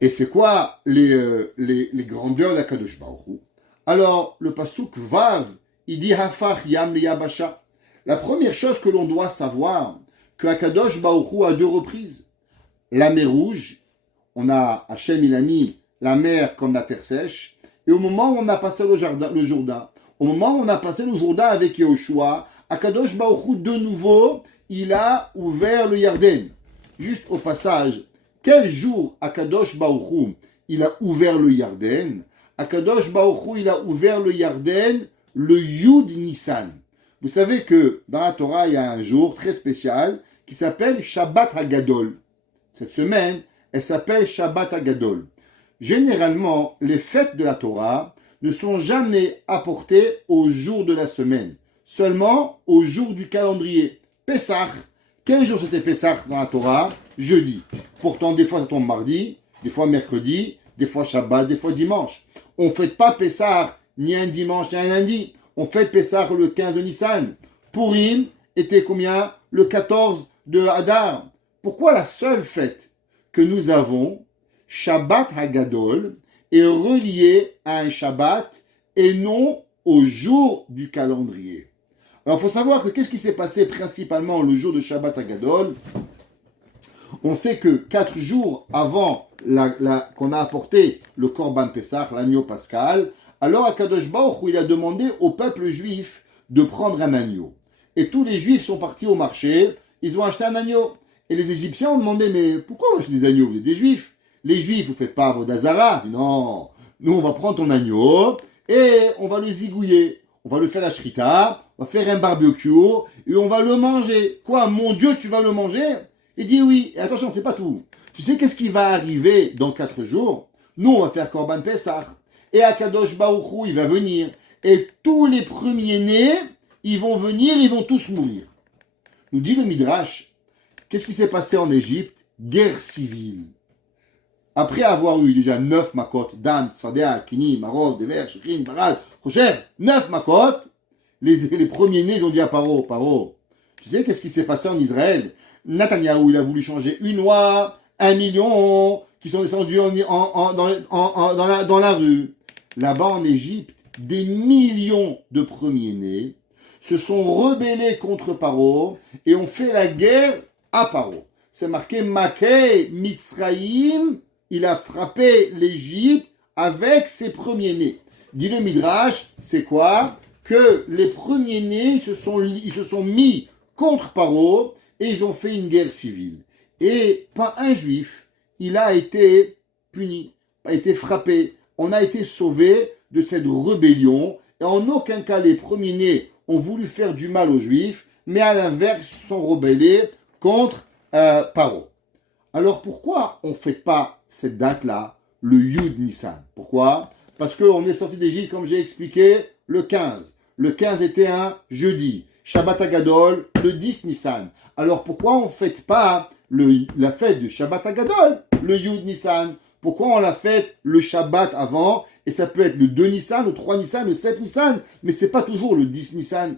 Et c'est quoi les grandeurs d'Akadosh Baruch Hu? Alors, le pasuk Vav, il dit Hafach Yam Yabasha. La première chose que l'on doit savoir, que Akadosh Baruch Hu a deux reprises. La mer Rouge, on a, Hachem il a mis la mer comme la terre sèche, et au moment où on a passé le Jourdain, au moment où on a passé le Jourdain avec Yehoshua, Akadosh Baruch Hu de nouveau, il a ouvert le Yarden. Juste au passage, quel jour Akadosh Baruch Hu, il a ouvert le Yarden? Akadosh Baruch Hu, il a ouvert le Yarden le Yud Nissan. Vous savez que dans la Torah, il y a un jour très spécial qui s'appelle Shabbat HaGadol. Cette semaine, elle s'appelle Shabbat HaGadol. Généralement, les fêtes de la Torah ne sont jamais apportées au jour de la semaine, seulement au jour du calendrier. Pessah. Quel jour c'était Pessah dans la Torah? Jeudi. Pourtant, des fois ça tombe mardi, des fois mercredi, des fois Shabbat, des fois dimanche. On ne fête pas Pessah ni un dimanche ni un lundi. On fête Pessah le 15 de Nissan. Purim était combien? Le 14 de Hadar. Pourquoi la seule fête que nous avons, Shabbat Hagadol, est reliée à un Shabbat et non au jour du calendrier? Alors, il faut savoir que qu'est-ce qui s'est passé principalement le jour de Shabbat Hagadol? On sait que 4 jours avant qu'on a apporté le Korban Pessah, l'agneau pascal, alors Akadosh Baruch Hu, il a demandé au peuple juif de prendre un agneau. Et tous les juifs sont partis au marché, ils ont acheté un agneau. Et les Égyptiens ont demandé, mais pourquoi vous achetez des agneaux? Vous êtes des juifs. Les juifs, vous ne faites pas Avodazara. Non, nous on va prendre ton agneau et on va le zigouiller. On va le faire la shrita, on va faire un barbecue et on va le manger. Quoi, mon Dieu, tu vas le manger? Il dit oui. Et attention, c'est pas tout. Tu sais qu'est-ce qui va arriver dans 4 jours? Nous, on va faire Korban Pessah. Et Akadosh Baruch Hu, il va venir. Et tous les premiers-nés, ils vont venir, ils vont tous mourir. Nous dit le Midrash, qu'est-ce qui s'est passé en Égypte? Guerre civile. Après avoir eu déjà 9 makot, Dan, Tzfadea, Kini, Marov, Dever, Shechin, Barad, Rocher, 9 makot, les premiers-nés, ils ont dit à Paro, tu sais qu'est-ce qui s'est passé en Israël? Netanyahou, il a voulu changer une loi, 1 million, qui sont descendus dans la rue. Là-bas en Égypte, des millions de premiers-nés se sont rebellés contre Paro et ont fait la guerre à Paro. C'est marqué Makeh Mitzraïm, il a frappé l'Égypte avec ses premiers-nés. Dit le Midrash, c'est quoi? Que les premiers-nés ils se sont mis contre Paro et ils ont fait une guerre civile. Et pas un juif, il a été puni, a été frappé. On a été sauvé de cette rébellion. Et en aucun cas, les premiers-nés ont voulu faire du mal aux juifs, mais à l'inverse, ils se sont rebellés contre Paro. Alors pourquoi on ne fait pas cette date-là, le Yud Nissan? Pourquoi? Parce qu'on est sorti d'Égypte, comme j'ai expliqué, le 15. Le 15 était un jeudi. Shabbat Hagadol, le 10 Nissan. Alors pourquoi on ne fête pas la fête du Shabbat Hagadol, le Yud Nissan? Pourquoi on la fête le Shabbat avant? Et ça peut être le 2 Nissan, le 3 Nissan, le 7 Nissan, mais c'est pas toujours le 10 Nissan.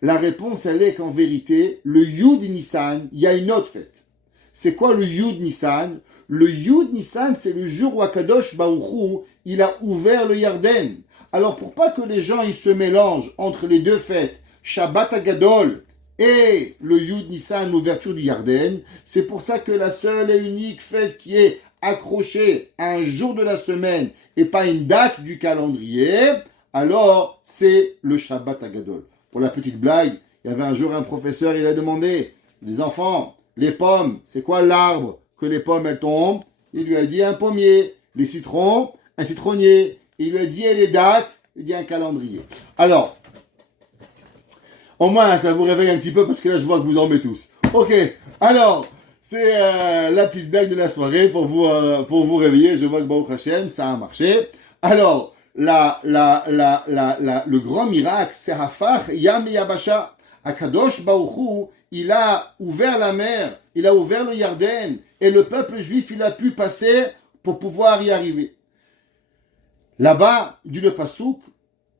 La réponse, elle est qu'en vérité, le Yud Nissan, il y a une autre fête. C'est quoi le Yud Nissan? Le Yud Nissan, c'est le jour où Akadosh Baruch Hu, il a ouvert le Yarden. Alors pour pas que les gens ils se mélangent entre les deux fêtes, Shabbat Agadol et le Yud Nissan, l'ouverture du Yarden. C'est pour ça que la seule et unique fête qui est accrochée à un jour de la semaine et pas une date du calendrier, alors c'est le Shabbat Agadol. Pour la petite blague, il y avait un jour un professeur, il a demandé, les enfants, les pommes, c'est quoi l'arbre que les pommes elles tombent? Il lui a dit un pommier. Les citrons, un citronnier. Il lui a dit et les dates, il dit un calendrier. Alors, au moins ça vous réveille un petit peu parce que là je vois que vous dormez tous. Ok, alors, c'est la petite blague de la soirée pour vous réveiller. Je vois que Baruch Hashem, ça a marché. Alors, le grand miracle, c'est Hafar Yam Yabasha. Akadosh Baruch Hu, il a ouvert la mer, il a ouvert le Yarden, et le peuple juif, il a pu passer pour pouvoir y arriver. Là-bas, dit le Passouk,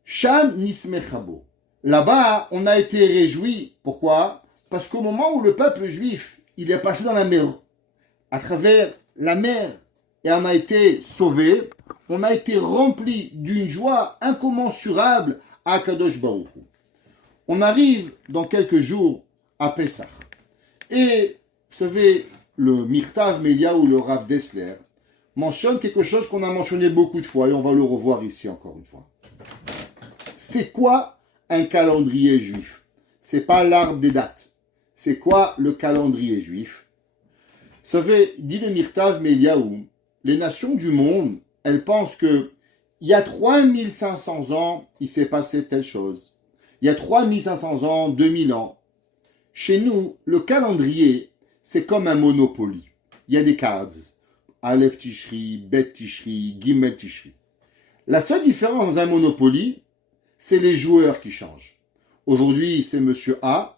Sham Nismechabo. Là-bas, on a été réjouis. Pourquoi? Parce qu'au moment où le peuple juif, il est passé dans la mer, à travers la mer, et on a été sauvé, on a été rempli d'une joie incommensurable à Kadosh Baruch Hu. On arrive dans quelques jours à Pessah. Et, vous savez, le Mirtav Melia ou le Rav Dessler mentionne quelque chose qu'on a mentionné beaucoup de fois, et on va le revoir ici encore une fois. C'est quoi un calendrier juif? C'est pas l'arbre des dates. C'est quoi le calendrier juif? Vous savez, dit le Mirtav Meliaou, les nations du monde, elles pensent que il y a 3500 ans, il s'est passé telle chose. Il y a 3500 ans, 2000 ans. Chez nous, le calendrier, c'est comme un Monopoly. Il y a des cases. Aleph Tishri, Bet Tishri, Gimel Tishri. La seule différence dans un Monopoly, c'est les joueurs qui changent. Aujourd'hui, c'est monsieur A.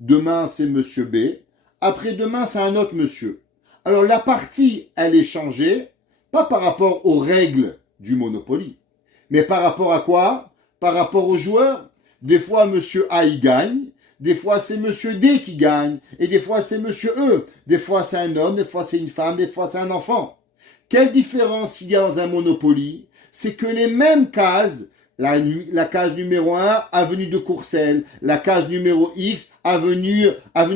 Demain, c'est monsieur B. Après-demain, c'est un autre monsieur. Alors, la partie, elle est changée, pas par rapport aux règles du Monopoly, mais par rapport à quoi? Par rapport aux joueurs. Des fois, monsieur A, il gagne. Des fois, c'est monsieur D qui gagne. Et des fois, c'est monsieur E. Des fois, c'est un homme. Des fois, c'est une femme. Des fois, c'est un enfant. Quelle différence il y a dans un Monopoly? C'est que les mêmes cases, la case numéro 1, avenue de Courcelles. La case numéro X, avenue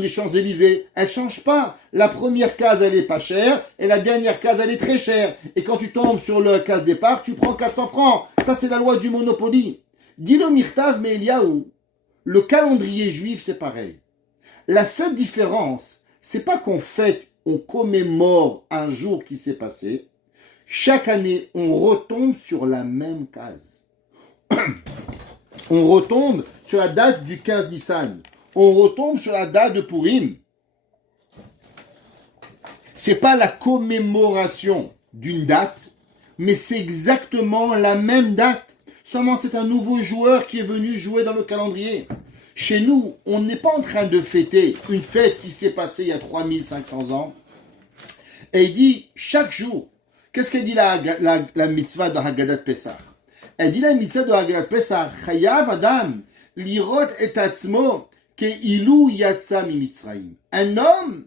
Champs-Élysées. Elle ne change pas. La première case, elle est pas chère. Et la dernière case, elle est très chère. Et quand tu tombes sur la case départ, tu prends 400 francs. Ça, c'est la loi du Monopoly. Dit le Mirtav Meliaou, le calendrier juif, c'est pareil. La seule différence, c'est pas qu'on fête, on commémore un jour qui s'est passé. Chaque année, on retombe sur la même case. On retombe sur la date du 15 Nissan. On retombe sur la date de Purim. C'est pas la commémoration d'une date, mais c'est exactement la même date. Seulement, c'est un nouveau joueur qui est venu jouer dans le calendrier. Chez nous, on n'est pas en train de fêter une fête qui s'est passée il y a 3500 ans. Et il dit, chaque jour, qu'est-ce qu'elle dit la mitzvah de Haggadat Pesach? Elle dit la mitzvah de Haggadat Pesach, Chayav Adam, lirot et atzmo, ke'ilu yatsa mi Mitzrayim. Un homme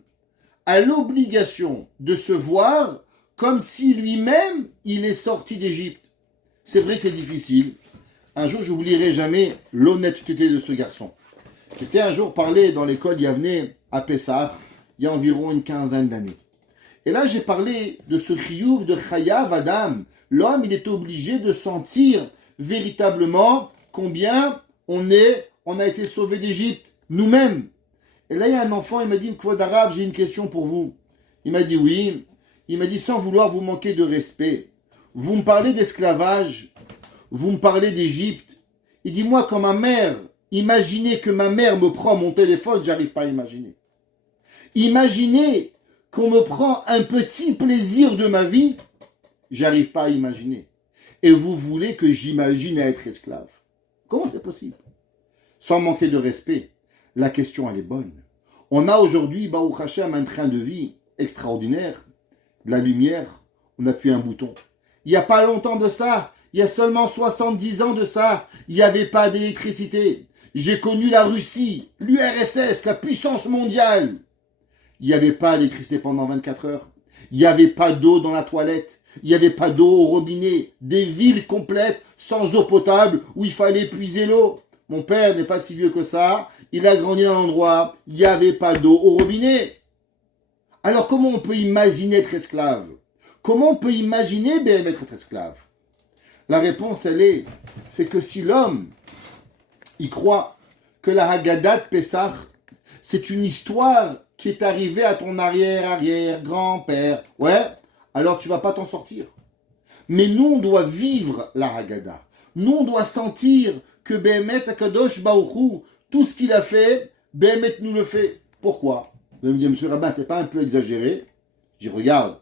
a l'obligation de se voir comme si lui-même, il est sorti d'Égypte. C'est vrai que c'est difficile. Un jour, je n'oublierai jamais l'honnêteté de ce garçon. J'étais un jour parlé dans l'école Yavne à Pessah, il y a environ une quinzaine d'années. Et là, j'ai parlé de ce chiyuv de Chayav Adam. L'homme, il est obligé de sentir véritablement combien on a été sauvé d'Égypte, nous-mêmes. Et là, il y a un enfant, il m'a dit, Kvod Arav, j'ai une question pour vous. Il m'a dit oui. Il m'a dit, sans vouloir vous manquer de respect, vous me parlez d'esclavage, vous me parlez d'Égypte. Il dit, moi, quand ma mère, imaginez que ma mère me prend mon téléphone, j'arrive pas à imaginer. Imaginez qu'on me prend un petit plaisir de ma vie, j'arrive pas à imaginer. Et vous voulez que j'imagine à être esclave. Comment c'est possible? Sans manquer de respect, la question, elle est bonne. On a aujourd'hui, Baruch Hashem, un train de vie extraordinaire, de la lumière, on appuie un bouton. Il n'y a pas longtemps de ça, il y a seulement 70 ans de ça, il n'y avait pas d'électricité. J'ai connu la Russie, l'URSS, la puissance mondiale. Il n'y avait pas d'électricité pendant 24 heures. Il n'y avait pas d'eau dans la toilette. Il n'y avait pas d'eau au robinet. Des villes complètes sans eau potable où il fallait puiser l'eau. mon père n'est pas si vieux que ça, il a grandi dans un endroit, il n'y avait pas d'eau au robinet. Alors comment on peut imaginer être esclave? Comment on peut imaginer être esclave? La réponse, c'est que si l'homme, il croit que la Haggadah de Pessah, c'est une histoire qui est arrivée à ton arrière-arrière-grand-père, ouais, alors tu vas pas t'en sortir. Mais nous, on doit vivre la Haggadah. Nous, on doit sentir que Behemet Akadosh Baruch Hu, tout ce qu'il a fait, Behemet nous le fait. Pourquoi? Vous allez me dire, monsieur Rabbin, c'est pas un peu exagéré? Je dis, regarde,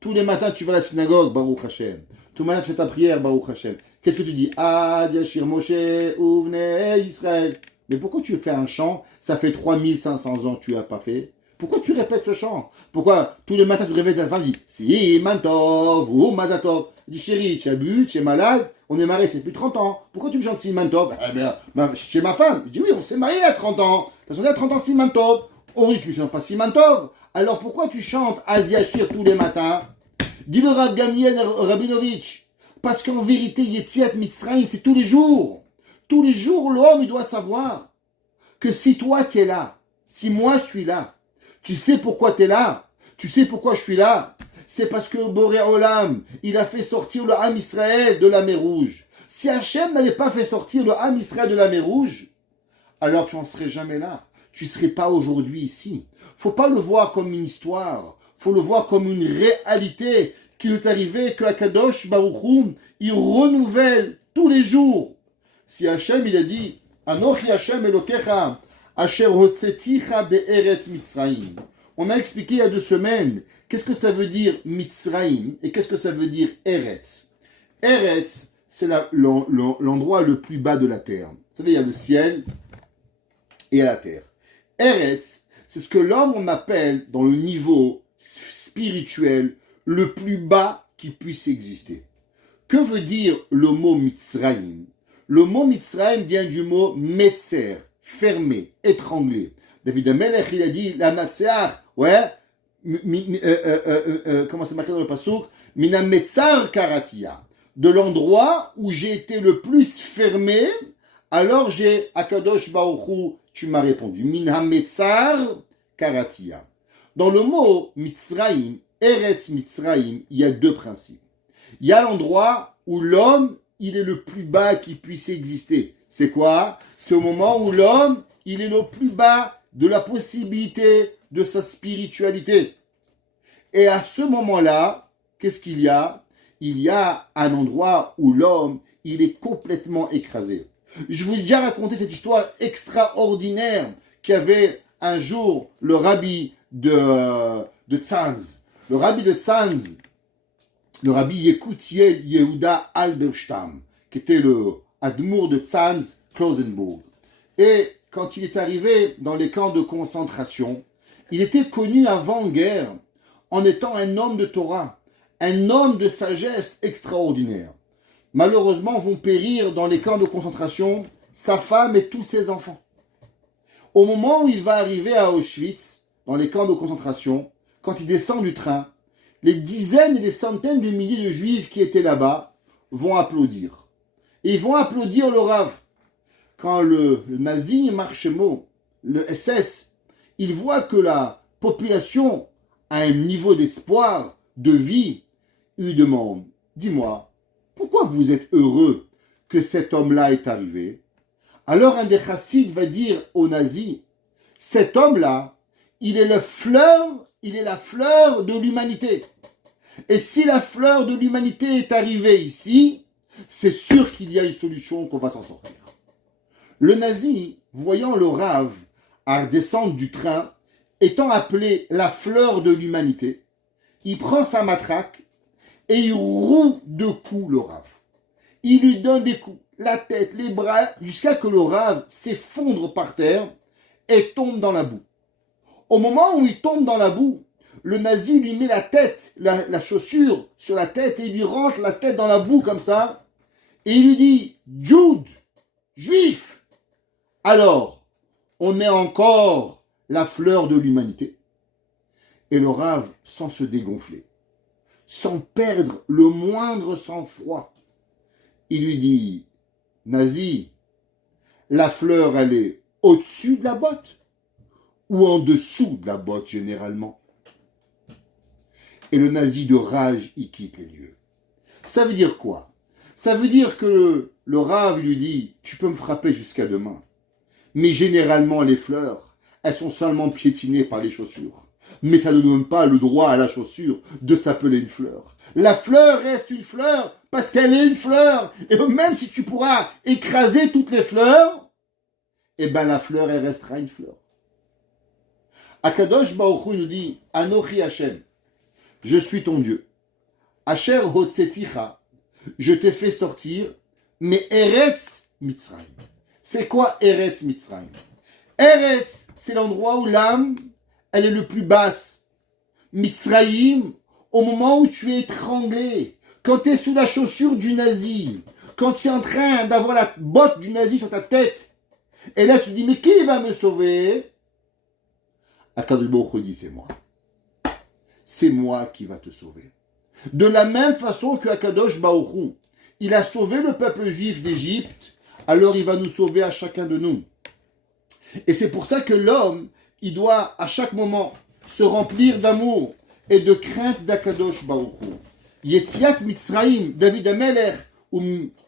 tous les matins, tu vas à la synagogue, Baruch Hashem. Tous les matins, tu fais ta prière, Baruch Hashem. Qu'est-ce que tu dis? Az Yashir Moshe Uvne Israël. Mais pourquoi tu fais un chant? Ça fait 3500 ans que tu n'as pas fait. Pourquoi tu répètes ce chant? Pourquoi tous les matins tu te réveilles ta femme dit Siman Tov ou Mazatov? Dis chérie, tu as bu, tu es malade, on est mariés, c'est depuis 30 ans. Pourquoi tu me chantes Siman Tov? Chez ma femme. Je dis oui, on s'est mariés à 30 ans. Tu as chanté à 30 ans Siman Tov. Oh, tu ne chantes pas Siman Tov. Alors pourquoi tu chantes Aziachir tous les matins? Dis le Rav Gamliel Rabinovitch. Parce qu'en vérité, Yetziat Mitzrayim, c'est tous les jours. Tous les jours, l'homme, il doit savoir que si toi, tu es là, si moi, je suis là, tu sais pourquoi tu es là, tu sais pourquoi je suis là. C'est parce que Boré Olam, il a fait sortir le Ham Israël de la mer Rouge. Si Hachem n'avait pas fait sortir le Ham Israël de la mer Rouge, alors tu n'en serais jamais là. Tu ne serais pas aujourd'hui ici. Faut pas le voir comme une histoire. Faut le voir comme une réalité qui est arrivée que Akadosh Baruch Hu, il renouvelle tous les jours. Si Hachem, il a dit, Anochi Hachem Elokecha, Asher hotzeticha be'eretz Mitzrayim. On a expliqué il y a 2 semaines, qu'est-ce que ça veut dire Mitzrayim et qu'est-ce que ça veut dire Eretz. Eretz, c'est l'endroit le plus bas de la terre. Vous savez, il y a le ciel et il y a la terre. Eretz, c'est ce que l'homme on appelle dans le niveau spirituel le plus bas qui puisse exister. Que veut dire le mot Mitzrayim? Le mot Mitzrayim vient du mot Metzer, fermé, étranglé. David Amelech, il a dit la Matseach, ouais, comment c'est marqué dans le pasuk? Mina Metzar Karatia. De l'endroit où j'ai été le plus fermé, alors j'ai Akadosh Baruch Hu, tu m'as répondu. Mina Metzar Karatia. Dans le mot Mitzrayim, Eretz Mitzrayim, il y a 2 principes. Il y a l'endroit où l'homme, il est le plus bas qui puisse exister. C'est quoi? C'est au moment où l'homme, il est le plus bas de la possibilité de sa spiritualité. Et à ce moment-là, qu'est-ce qu'il y a? Il y a un endroit où l'homme, il est complètement écrasé. Je vous ai déjà raconté cette histoire extraordinaire qu'avait un jour le rabbi de Tzanz. Le rabbi de Tzanz, le rabbi Yekutiel Yehuda Alberstam, qui était le admour de Tzanz, Klausenburg. Et quand il est arrivé dans les camps de concentration, il était connu avant-guerre en étant un homme de Torah, un homme de sagesse extraordinaire. Malheureusement, vont périr dans les camps de concentration sa femme et tous ses enfants. Au moment où il va arriver à Auschwitz, dans les camps de concentration, quand il descend du train, les dizaines et les centaines de milliers de juifs qui étaient là-bas vont applaudir. Et ils vont applaudir le Rav. Quand le nazi Marchemo, le SS, il voit que la population a un niveau d'espoir, de vie, il lui demande, dis-moi, pourquoi vous êtes heureux que cet homme-là est arrivé? Alors un des chassides va dire aux nazis, cet homme-là, il est la fleur de l'humanité. Et si la fleur de l'humanité est arrivée ici, c'est sûr qu'il y a une solution qu'on va s'en sortir. Le nazi, voyant le Rav à descendre du train, étant appelé la fleur de l'humanité, il prend sa matraque et il roue de coups le Rav. Il lui donne des coups, la tête, les bras, jusqu'à que le Rav s'effondre par terre et tombe dans la boue. Au moment où il tombe dans la boue, le nazi lui met la tête, la chaussure sur la tête et il lui rentre la tête dans la boue comme ça. Et il lui dit, Jude, juif. Alors, on est encore la fleur de l'humanité. Et le Rav, sans se dégonfler, sans perdre le moindre sang-froid, il lui dit, nazi, la fleur, elle est au-dessus de la botte ou en dessous de la botte généralement. Et le nazi de rage, il quitte les lieux. Ça veut dire quoi? Ça veut dire que le Rav lui dit, tu peux me frapper jusqu'à demain. Mais généralement, les fleurs, elles sont seulement piétinées par les chaussures. Mais ça ne donne pas le droit à la chaussure de s'appeler une fleur. La fleur reste une fleur parce qu'elle est une fleur. Et même si tu pourras écraser toutes les fleurs, eh ben la fleur, elle restera une fleur. Akadosh Baruch Hu nous dit, Anochi Hashem, je suis ton Dieu. Asher hotzeticha, je t'ai fait sortir, mais Eretz Mitzrayim. C'est quoi Eretz Mitzrayim? Eretz, c'est l'endroit où l'âme, elle est le plus basse. Mitzrayim, au moment où tu es étranglé, quand tu es sous la chaussure du nazi, quand tu es en train d'avoir la botte du nazi sur ta tête, et là tu te dis, mais qui va me sauver? Akadosh Baruch Hu dit, c'est moi. C'est moi qui va te sauver. De la même façon que Akadosh Baruch Hu, il a sauvé le peuple juif d'Égypte, alors il va nous sauver à chacun de nous. Et c'est pour ça que l'homme, il doit à chaque moment se remplir d'amour et de crainte d'Akadosh Baruch Hu. Yetziat Mitzrayim, David Amelech ou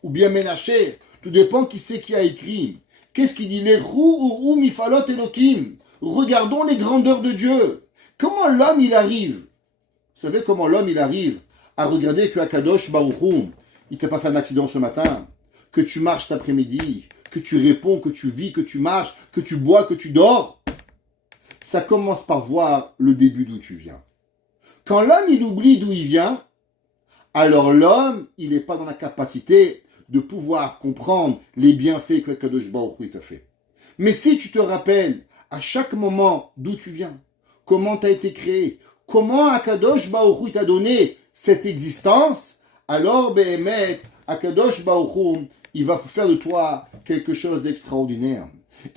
bien Ménaché, tout dépend qui c'est qui a écrit. Qu'est-ce qu'il dit? Lechu uru mifalot Elokim. Regardons les grandeurs de Dieu. Comment l'homme il arrive? Vous savez comment l'homme il arrive à regarder que Akadosh Baruch Hu, il t'a pas fait un accident ce matin, que tu marches cet après-midi, que tu réponds, que tu vis, que tu marches, que tu bois, que tu dors. Ça commence par voir le début d'où tu viens. Quand l'homme il oublie d'où il vient, alors l'homme il n'est pas dans la capacité de pouvoir comprendre les bienfaits que Akadosh Baruch Hu t'a fait. Mais si tu te rappelles à chaque moment d'où tu viens, comment tu as été créé, comment Akadosh Baruch Hu t'a donné cette existence, alors Behemet, Akadosh Baruch Hu, il va faire de toi quelque chose d'extraordinaire.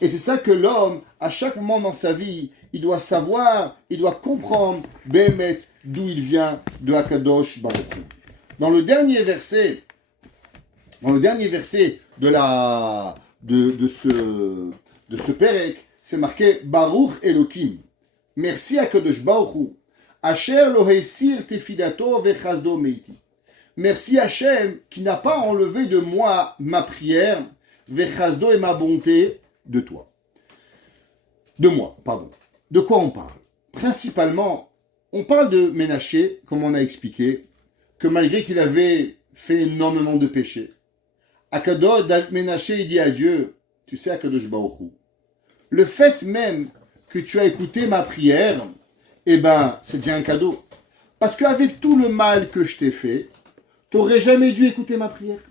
Et c'est ça que l'homme, à chaque moment dans sa vie, il doit savoir, il doit comprendre Behemet, d'où il vient de Akadosh Baruch Hu. Dans le dernier verset de ce Perek, c'est marqué Baruch Elokim. Merci Akadosh Baruch Hu. Asher lo heisir tefilato vechazdo meiti. Merci Hachem qui n'a pas enlevé de moi ma prière, vechazdo et ma bonté de toi. De moi, pardon. De quoi on parle? Principalement, on parle de Ménaché, comme on a expliqué, que malgré qu'il avait fait énormément de péchés, Akadosh Ménaché il dit à Dieu, tu sais Akadosh Baruch Hu, le fait même que tu as écouté ma prière, eh ben, c'est déjà un cadeau. Parce qu'avec tout le mal que je t'ai fait, tu n'aurais jamais dû écouter ma prière.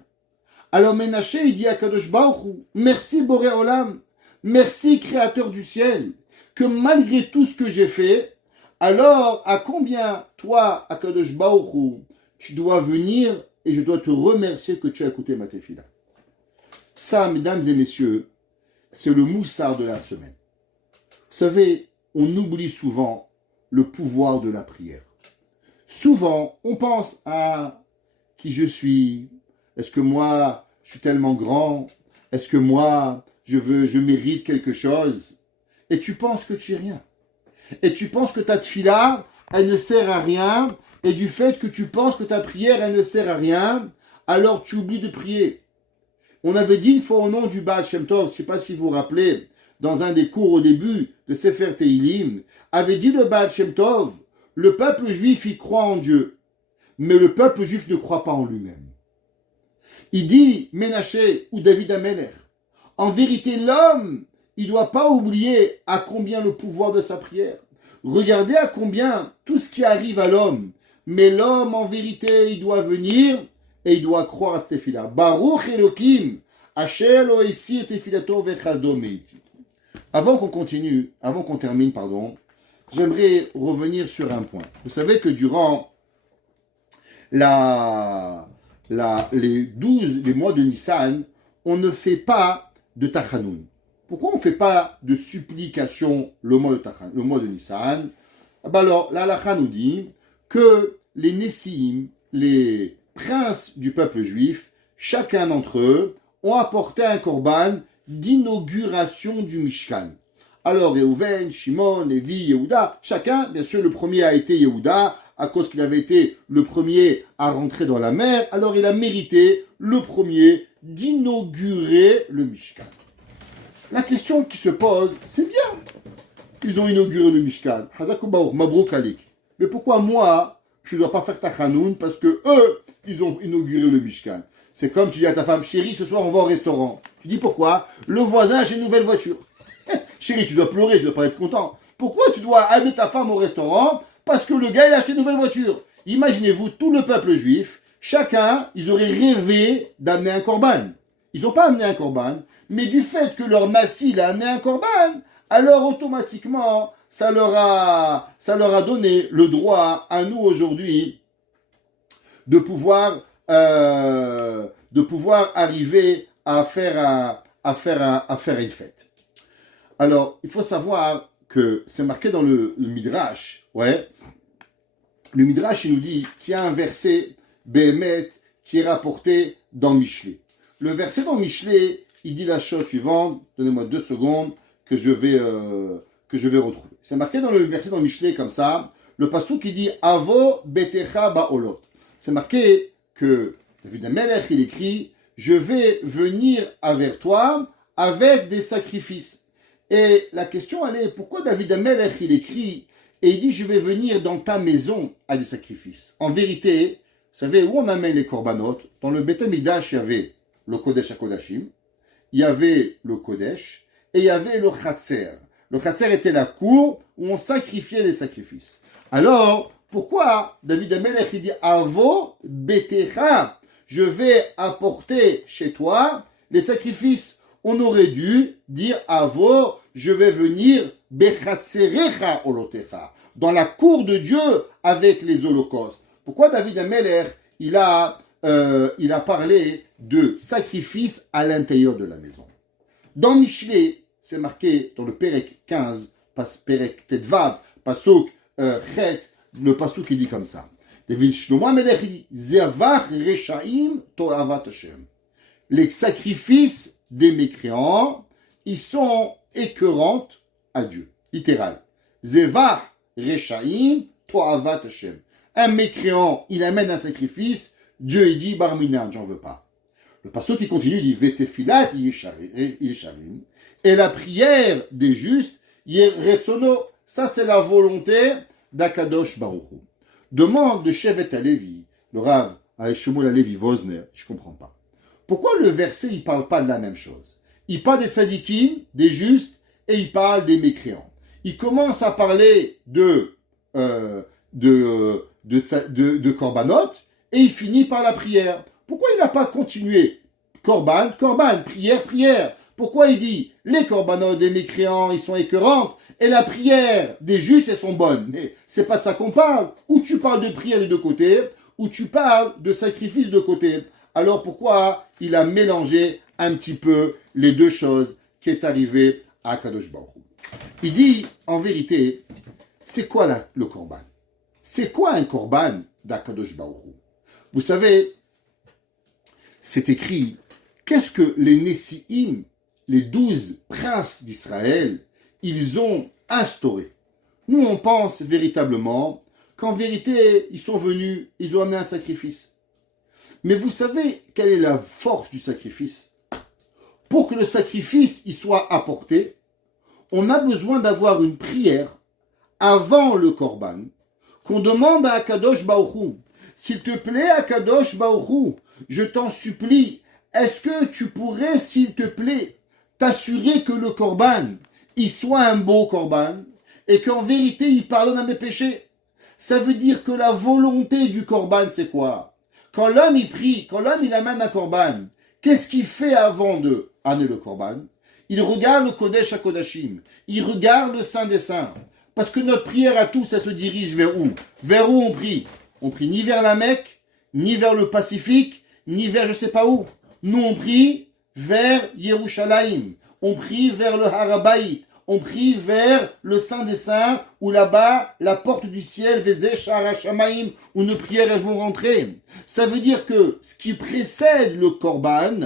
Alors Ménaché, il dit à Kadosh Baruch Hu, merci Boré Olam, merci Créateur du ciel, que malgré tout ce que j'ai fait, alors à combien toi, à Kadosh Baruch Hu, tu dois venir et je dois te remercier que tu as écouté ma tefila. Ça, mesdames et messieurs, c'est le moussard de la semaine. Vous savez, on oublie souvent le pouvoir de la prière. Souvent, on pense à qui je suis. Est-ce que moi, je suis tellement grand? Est-ce que moi, je mérite quelque chose? Et tu penses que tu es rien. Et tu penses que ta tefila, elle ne sert à rien. Et du fait que tu penses que ta prière, elle ne sert à rien, alors tu oublies de prier. On avait dit une fois au nom du Baal Shem Tov, je ne sais pas si vous vous rappelez, dans un des cours au début de Sefer Tehilim, avait dit le Baal Shem Tov, le peuple juif, il croit en Dieu, mais le peuple juif ne croit pas en lui-même. Il dit, Ménaché ou David Amelech, en vérité, l'homme, il ne doit pas oublier à combien le pouvoir de sa prière. Regardez à combien tout ce qui arrive à l'homme, mais l'homme, en vérité, il doit venir et il doit croire à cette tefila. Baruch Elokim, Asher lo esir tefilato vechazdo meiti. Avant qu'on termine, j'aimerais revenir sur un point. Vous savez que durant les mois de Nissan, on ne fait pas de Tachanoun. Pourquoi on ne fait pas de supplication le mois de Nissan? Alors, la halakha nous dit que les Nessim, les princes du peuple juif, chacun d'entre eux, ont apporté un korban d'inauguration du Mishkan. Alors, Réhouven, Shimon, Lévi, Yehuda, chacun, bien sûr, le premier a été Yehuda, à cause qu'il avait été le premier à rentrer dans la mer, alors il a mérité, le premier, d'inaugurer le Mishkan. La question qui se pose, c'est bien, ils ont inauguré le Mishkan, Hazakubaour, Mabrouk Alik. Mais pourquoi moi, je ne dois pas faire Tachanoun parce que eux, ils ont inauguré le Mishkan? C'est comme tu dis à ta femme, chérie, ce soir on va au restaurant. Tu dis pourquoi? Le voisin a une nouvelle voiture. Chérie, tu dois pleurer, tu ne dois pas être content. Pourquoi tu dois amener ta femme au restaurant? Parce que le gars, il a acheté une nouvelle voiture. Imaginez-vous, tout le peuple juif, chacun, ils auraient rêvé d'amener un korban. Ils n'ont pas amené un korban, mais du fait que leur Massil a amené un korban, alors automatiquement, ça leur a donné le droit à nous aujourd'hui de pouvoir arriver à faire une fête. Alors, il faut savoir que c'est marqué dans le Midrash, ouais. Le Midrash, il nous dit qu'il y a un verset, Behemet, qui est rapporté dans Michelet. Le verset dans Michelet, il dit la chose suivante, donnez-moi 2 secondes, que je vais retrouver. C'est marqué dans le verset dans Michelet comme ça, le passouk qui dit Avo betecha ba'olot. C'est marqué que David HaMelech, il écrit, je vais venir vers toi avec des sacrifices. Et la question, elle est, pourquoi David HaMelech, il écrit, et il dit, je vais venir dans ta maison à des sacrifices. En vérité, vous savez, où on amène les korbanot? Dans le Beth Amikdash, il y avait le Kodesh HaKodashim, il y avait le Kodesh, et il y avait le Chatzer. Le Chatzer était la cour où on sacrifiait les sacrifices. Alors, pourquoi David HaMelech, il dit, Avo betecha, je vais apporter chez toi les sacrifices? On aurait dû dire Avo, je vais venir bechatzerecha olotecha, dans la cour de Dieu avec les holocaustes. Pourquoi David HaMelech, il a parlé de sacrifice à l'intérieur de la maison? Dans Michelet, c'est marqué dans le Perek 15, Perek Tetvav, Pasuk Chet, le Pasuk qui dit comme ça. David Shlomo HaMelech dit Zevach Reshaim Toavat Hashem. Les sacrifices des mécréants, ils sont écœurantes à Dieu. Littéral. Zevach Reshaim Toavat Hashem. Un mécréant, il amène un sacrifice, Dieu il dit Barminan, j'en veux pas. Le pasteur qui continue dit Vetefilat Yesharim. Et la prière des justes, Yeretsono, ça c'est la volonté d'Akadosh Baruch Hu. Demande de Shevet HaLevi, le Rav Shmuel HaLevi Vosner, je comprends pas. Pourquoi le verset, il parle pas de la même chose? Il parle des tzadikim, des justes, et il parle des mécréants. Il commence à parler de korbanot, et il finit par la prière. Pourquoi il n'a pas continué? Korban, prière. Pourquoi il dit les korbanot des mécréants, ils sont écœurantes, et la prière des justes, elles sont bonnes? Mais c'est pas de ça qu'on parle. Ou tu parles de prière de deux côtés, ou tu parles de sacrifice de côté. Alors pourquoi il a mélangé un petit peu les deux choses qui est arrivé à Kadosh Baruch Hu? Il dit, en vérité, c'est quoi le korban? C'est quoi un korban d'Akadosh Baruch Hu? Vous savez, c'est écrit, qu'est-ce que les Nessi'im, les 12 princes d'Israël, ils ont instauré? Nous, on pense véritablement qu'en vérité, ils sont venus, ils ont amené un sacrifice. Mais vous savez quelle est la force du sacrifice? Pour que le sacrifice y soit apporté, on a besoin d'avoir une prière avant le korban, qu'on demande à Akadosh Baruch Hu. S'il te plaît, Akadosh Baruch Hu, je t'en supplie, est-ce que tu pourrais, s'il te plaît, t'assurer que le korban, il soit un beau korban, et qu'en vérité, il pardonne à mes péchés? Ça veut dire que la volonté du korban, c'est quoi? Quand l'homme il prie, quand l'homme il amène un korban, qu'est-ce qu'il fait avant de amener le korban? Il regarde le Kodesh HaKodashim, il regarde le Saint des Saints. Parce que notre prière à tous, elle se dirige vers où? Vers où on prie? On prie ni vers la Mecque, ni vers le Pacifique, ni vers je sais pas où. Nous on prie vers Yerushalayim, on prie vers le Harabaït, on prie vers le Saint des Saints, où là-bas, la porte du ciel, Vezeh Shara Shamaim, où nos prières elles vont rentrer. Ça veut dire que ce qui précède le korban,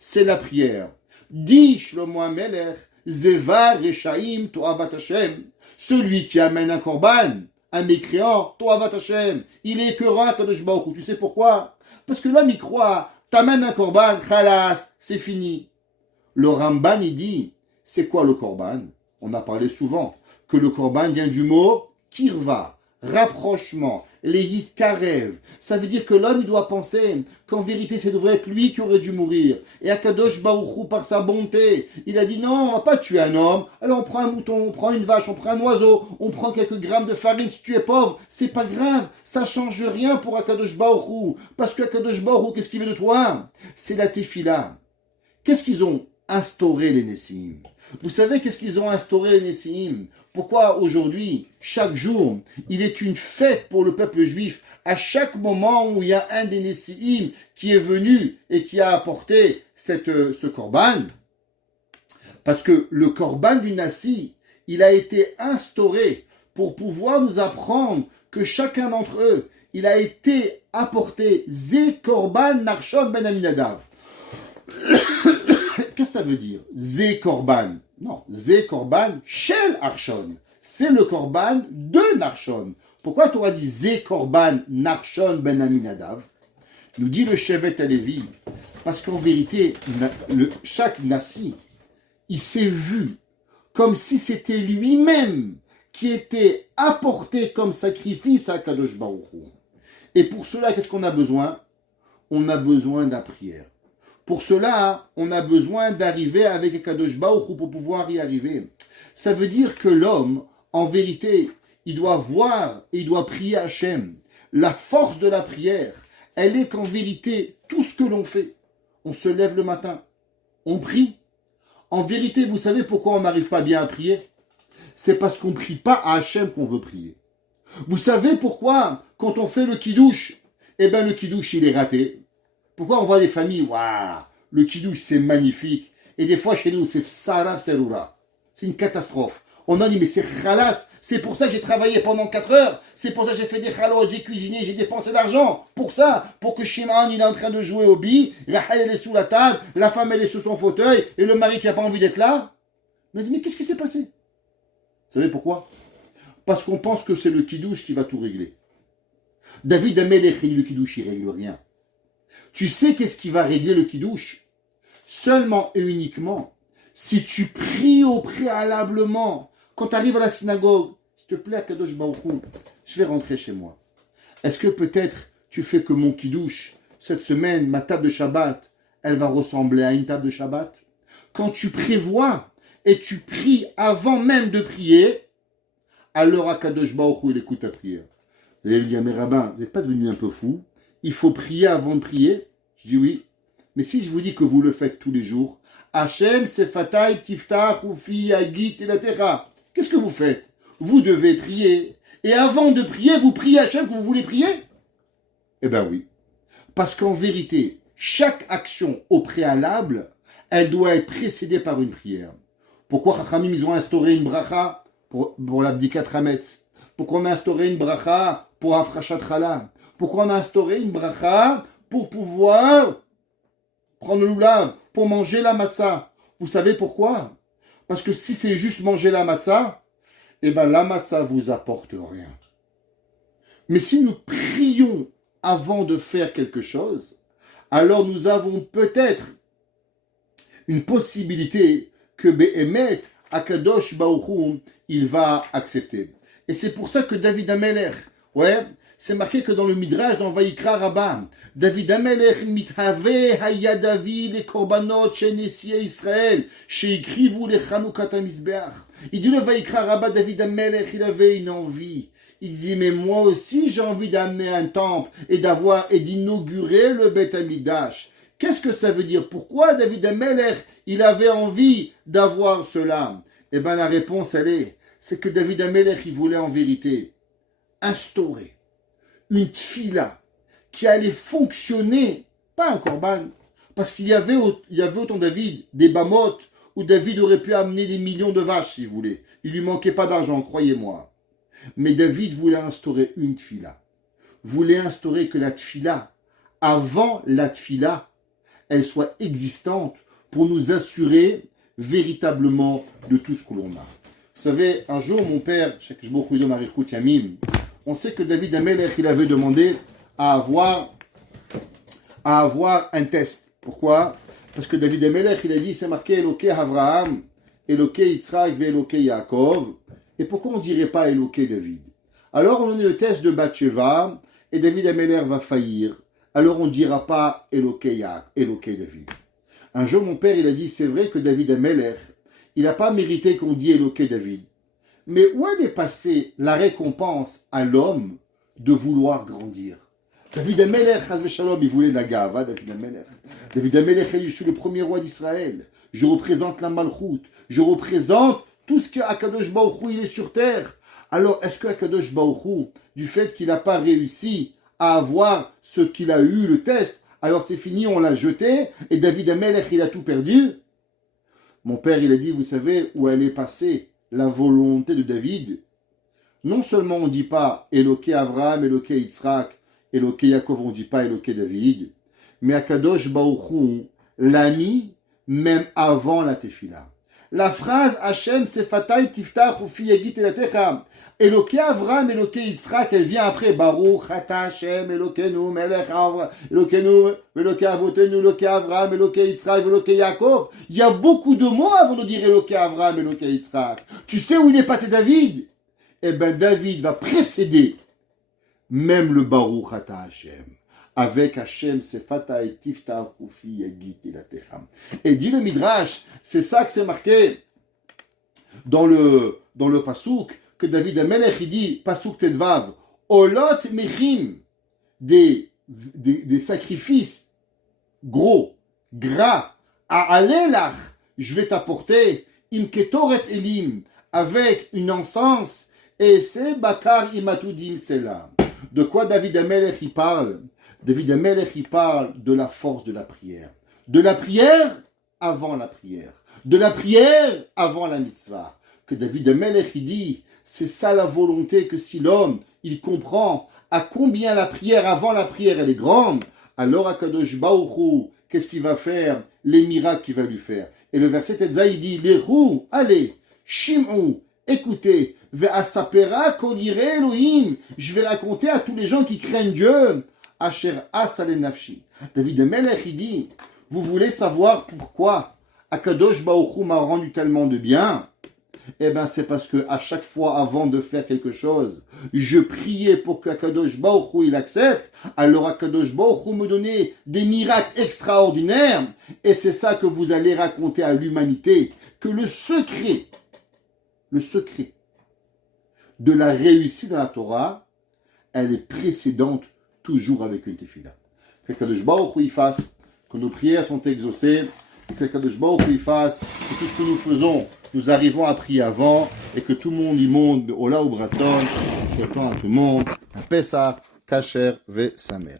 c'est la prière. Dit Shlomo HaMelech, Zeva Reshaim Toavat Hashem. Celui qui amène un korban, un mécréant, Toavat Hashem, il est écœurant à Kadosh Baruch Hu. Tu sais pourquoi? Parce que l'homme y croit, t'amènes un korban, khalas, c'est fini. Le Ramban, il dit, c'est quoi le korban? On a parlé souvent que le korban vient du mot kirva, rapprochement, les yitkarev. Ça veut dire que l'homme, il doit penser qu'en vérité, c'est devrait être lui qui aurait dû mourir. Et Akadosh Baruch Hu, par sa bonté, il a dit non, on va pas tuer un homme. Alors on prend un mouton, on prend une vache, on prend un oiseau, on prend quelques grammes de farine. Si tu es pauvre, c'est pas grave. Ça change rien pour Akadosh Baruch Hu. Parce que Akadosh Baruch Hu, qu'est-ce qu'il veut de toi? C'est la tefila. Qu'est-ce qu'ils ont instauré les Nessim? Vous savez qu'est-ce qu'ils ont instauré les Nessim? Pourquoi aujourd'hui, chaque jour, il est une fête pour le peuple juif? À chaque moment où il y a un des Nessim qui est venu et qui a apporté ce korban, parce que le korban du Nassi, il a été instauré pour pouvoir nous apprendre que chacun d'entre eux, il a été apporté Zé korban Narshon ben Aminadav. Qu'est-ce que ça veut dire? Zé korban. Non, Zé korban shel Arshon. C'est le korban de Narshon. Pourquoi tu auras dit Zé korban Narshon ben Aminadav? Nous dit le Shevet Halevi, parce qu'en vérité, chaque Nassi, il s'est vu comme si c'était lui-même qui était apporté comme sacrifice à Kadosh Baruch Hu. Et pour cela, qu'est-ce qu'on a besoin? On a besoin de la prière. Pour cela, on a besoin d'arriver avec Kadosh Baruch Hu pour pouvoir y arriver. Ça veut dire que l'homme, en vérité, il doit voir et il doit prier Hachem. La force de la prière, elle est qu'en vérité, tout ce que l'on fait, on se lève le matin, on prie. En vérité, vous savez pourquoi on n'arrive pas bien à prier? C'est parce qu'on ne prie pas à Hachem qu'on veut prier. Vous savez pourquoi, quand on fait le kidouche, eh bien le kidouche, il est raté. Pourquoi on voit des familles, waouh, le kidouche c'est magnifique, et des fois chez nous c'est saraf serura, c'est une catastrophe. On a dit mais c'est khalas, c'est pour ça que j'ai travaillé pendant 4 heures, c'est pour ça que j'ai fait des khalos, j'ai cuisiné, j'ai dépensé d'argent, pour ça, pour que Shimon il est en train de jouer au billes, Rahel elle est sous la table, la femme elle est sous son fauteuil, et le mari qui n'a pas envie d'être là. Il m'a dit mais qu'est-ce qui s'est passé? Vous savez pourquoi? Parce qu'on pense que c'est le kidouche qui va tout régler. David Amelech, le kidouche il règle rien. Tu sais qu'est-ce qui va régler le kidouche? Seulement et uniquement si tu pries au préalablement. Quand tu arrives à la synagogue, s'il te plaît, Kadosh Baruch Hu, je vais rentrer chez moi. Est-ce que peut-être tu fais que mon kidouche, cette semaine, ma table de Shabbat, elle va ressembler à une table de Shabbat? Quand tu prévois et tu pries avant même de prier, alors à Kadosh Baruch Hu, il écoute ta prière. Vous allez me dire, mais rabbin, vous n'êtes pas devenu un peu fou? Il faut prier avant de prier? Je dis oui. Mais si je vous dis que vous le faites tous les jours, Hachem, Sefatai, Tiftach, Ufi, Agit, Elatecha, qu'est-ce que vous faites? Vous devez prier. Et avant de prier, vous priez Hachem que vous voulez prier? Eh bien oui. Parce qu'en vérité, chaque action au préalable, elle doit être précédée par une prière. Pourquoi Chachamim, ils ont instauré une bracha pour l'abdikat Hametz? Pourquoi on a instauré une bracha pour Afrashat Chala? Pourquoi on a instauré une bracha pour pouvoir prendre le loulav, pour manger la matzah? Vous savez pourquoi? Parce que si c'est juste manger la matzah, eh bien la matzah vous apporte rien. Mais si nous prions avant de faire quelque chose, alors nous avons peut-être une possibilité que Be'emet, Akadosh Baruch Hu, il va accepter. Et c'est pour ça que David Amelech, c'est marqué que dans le Midrash, dans Vayikra Rabbah, David Amelech mithave hayadavi les korbanot chez Nessié Israël, chez Ikrivu les Chanoukat HaMizbeach. Il dit le Vayikra Rabbah, David Amelech, il avait une envie. Il dit, mais moi aussi j'ai envie d'amener un temple et d'inaugurer le Beth Amikdash. Qu'est-ce que ça veut dire? Pourquoi David Amelech, il avait envie d'avoir cela? Eh bien la réponse, c'est que David Amelech, il voulait en vérité instaurer une tfila qui allait fonctionner, pas un korban, parce qu'il y avait autant David, des bamotes, où David aurait pu amener des millions de vaches s'il voulait. Il lui manquait pas d'argent, croyez-moi. Mais David voulait instaurer une tfila. Voulait instaurer que la tfila, avant la tfila, elle soit existante pour nous assurer véritablement de tout ce que l'on a. Vous savez, un jour, mon père, on sait que David Amelech, il avait demandé à avoir un test. Pourquoi? Parce que David Amelech, il a dit, c'est marqué Eloké Avraham, Eloké Yitzhak, Eloké Yaakov. Et pourquoi on ne dirait pas Eloké David? Alors on a le test de Bathsheba, et David Amelech va faillir. Alors on ne dira pas Eloké David. Un jour, mon père, il a dit, c'est vrai que David Amelech, il n'a pas mérité qu'on dise Eloké David. Mais où elle est passée la récompense à l'homme de vouloir grandir? David Amelech, il voulait la gava, David Amelech. David Amelech, il dit, je suis le premier roi d'Israël. Je représente la Malchout. Je représente tout ce qu'Akadosh Baruch Hu, il est sur terre. Alors, est-ce qu'Akadosh Baruch Hu, du fait qu'il n'a pas réussi à avoir ce qu'il a eu, le test, alors c'est fini, on l'a jeté, et David Amelech, il a tout perdu? Mon père, il a dit, vous savez où elle est passée la volonté de David? Non seulement on ne dit pas Eloké Avraham, Eloké Yitzhak, Eloké Yaakov, on ne dit pas Eloké David, mais Akadosh Baruch Hu l'a mis même avant la tefila. La phrase Hachem Sefatai Tiftach Ufi Yagit Elatecha, Eloké Avraham, Eloké Yitzhak, elle vient après Baruch Ata Hachem, Elokénu, Melech Avraham, Elokénu, Eloké Avotenu, Eloké Avraham, Eloké Yitzhak, Eloké Yaakov. Il y a beaucoup de mots avant de dire Eloké Avraham, Eloké Yitzhak. Tu sais où il est passé David? Eh bien, David va précéder même le Baruch Ata Hachem. Avec Hachem, Sefatai Tiftach Ufi Yagit Elatecha. Et dit le Midrash, c'est ça que c'est marqué dans le Pasuk, que David Amelech, il dit, Pasuk Tedvav, Olot Mechim, des sacrifices gros, gras, à Alelach, je vais t'apporter, Im Ketoret Elim, avec une encens, et c'est Bakar Imatudim Sela. De quoi David Amelech il parle? David Amelech il parle de la force de la prière. De la prière avant la prière. De la prière avant la mitzvah. Que David Amelech il dit, c'est ça la volonté, que si l'homme, il comprend à combien la prière avant la prière elle est grande, alors Akadosh Baruch Hu, qu'est-ce qu'il va faire? Les miracles qu'il va lui faire. Et le verset Tetza, il dit, les roues, allez, shim'u, écoutez, ve'asapera kolire Elohim, je vais raconter à tous les gens qui craignent Dieu, asher asale nafshi. David Amelech, il dit, vous voulez savoir pourquoi Akadosh Baruch Hu m'a rendu tellement de bien? Eh bien, c'est parce que à chaque fois, avant de faire quelque chose, je priais pour que Akadosh Baruch Hu il accepte. Alors Akadosh Baruch Hu me donnait des miracles extraordinaires. Et c'est ça que vous allez raconter à l'humanité, que le secret de la réussite dans la Torah, elle est précédente toujours avec une tefila. Qu'Akadosh Baruch Hu il fasse, que nos prières sont exaucées, qu'Akadosh Baruch Hu il fasse, que tout ce que nous faisons, nous arrivons à prier avant, et que tout le monde y monte, Ola ou Bratson, souhaitant à tout le monde un Pessah, Kasher, Ve Samer.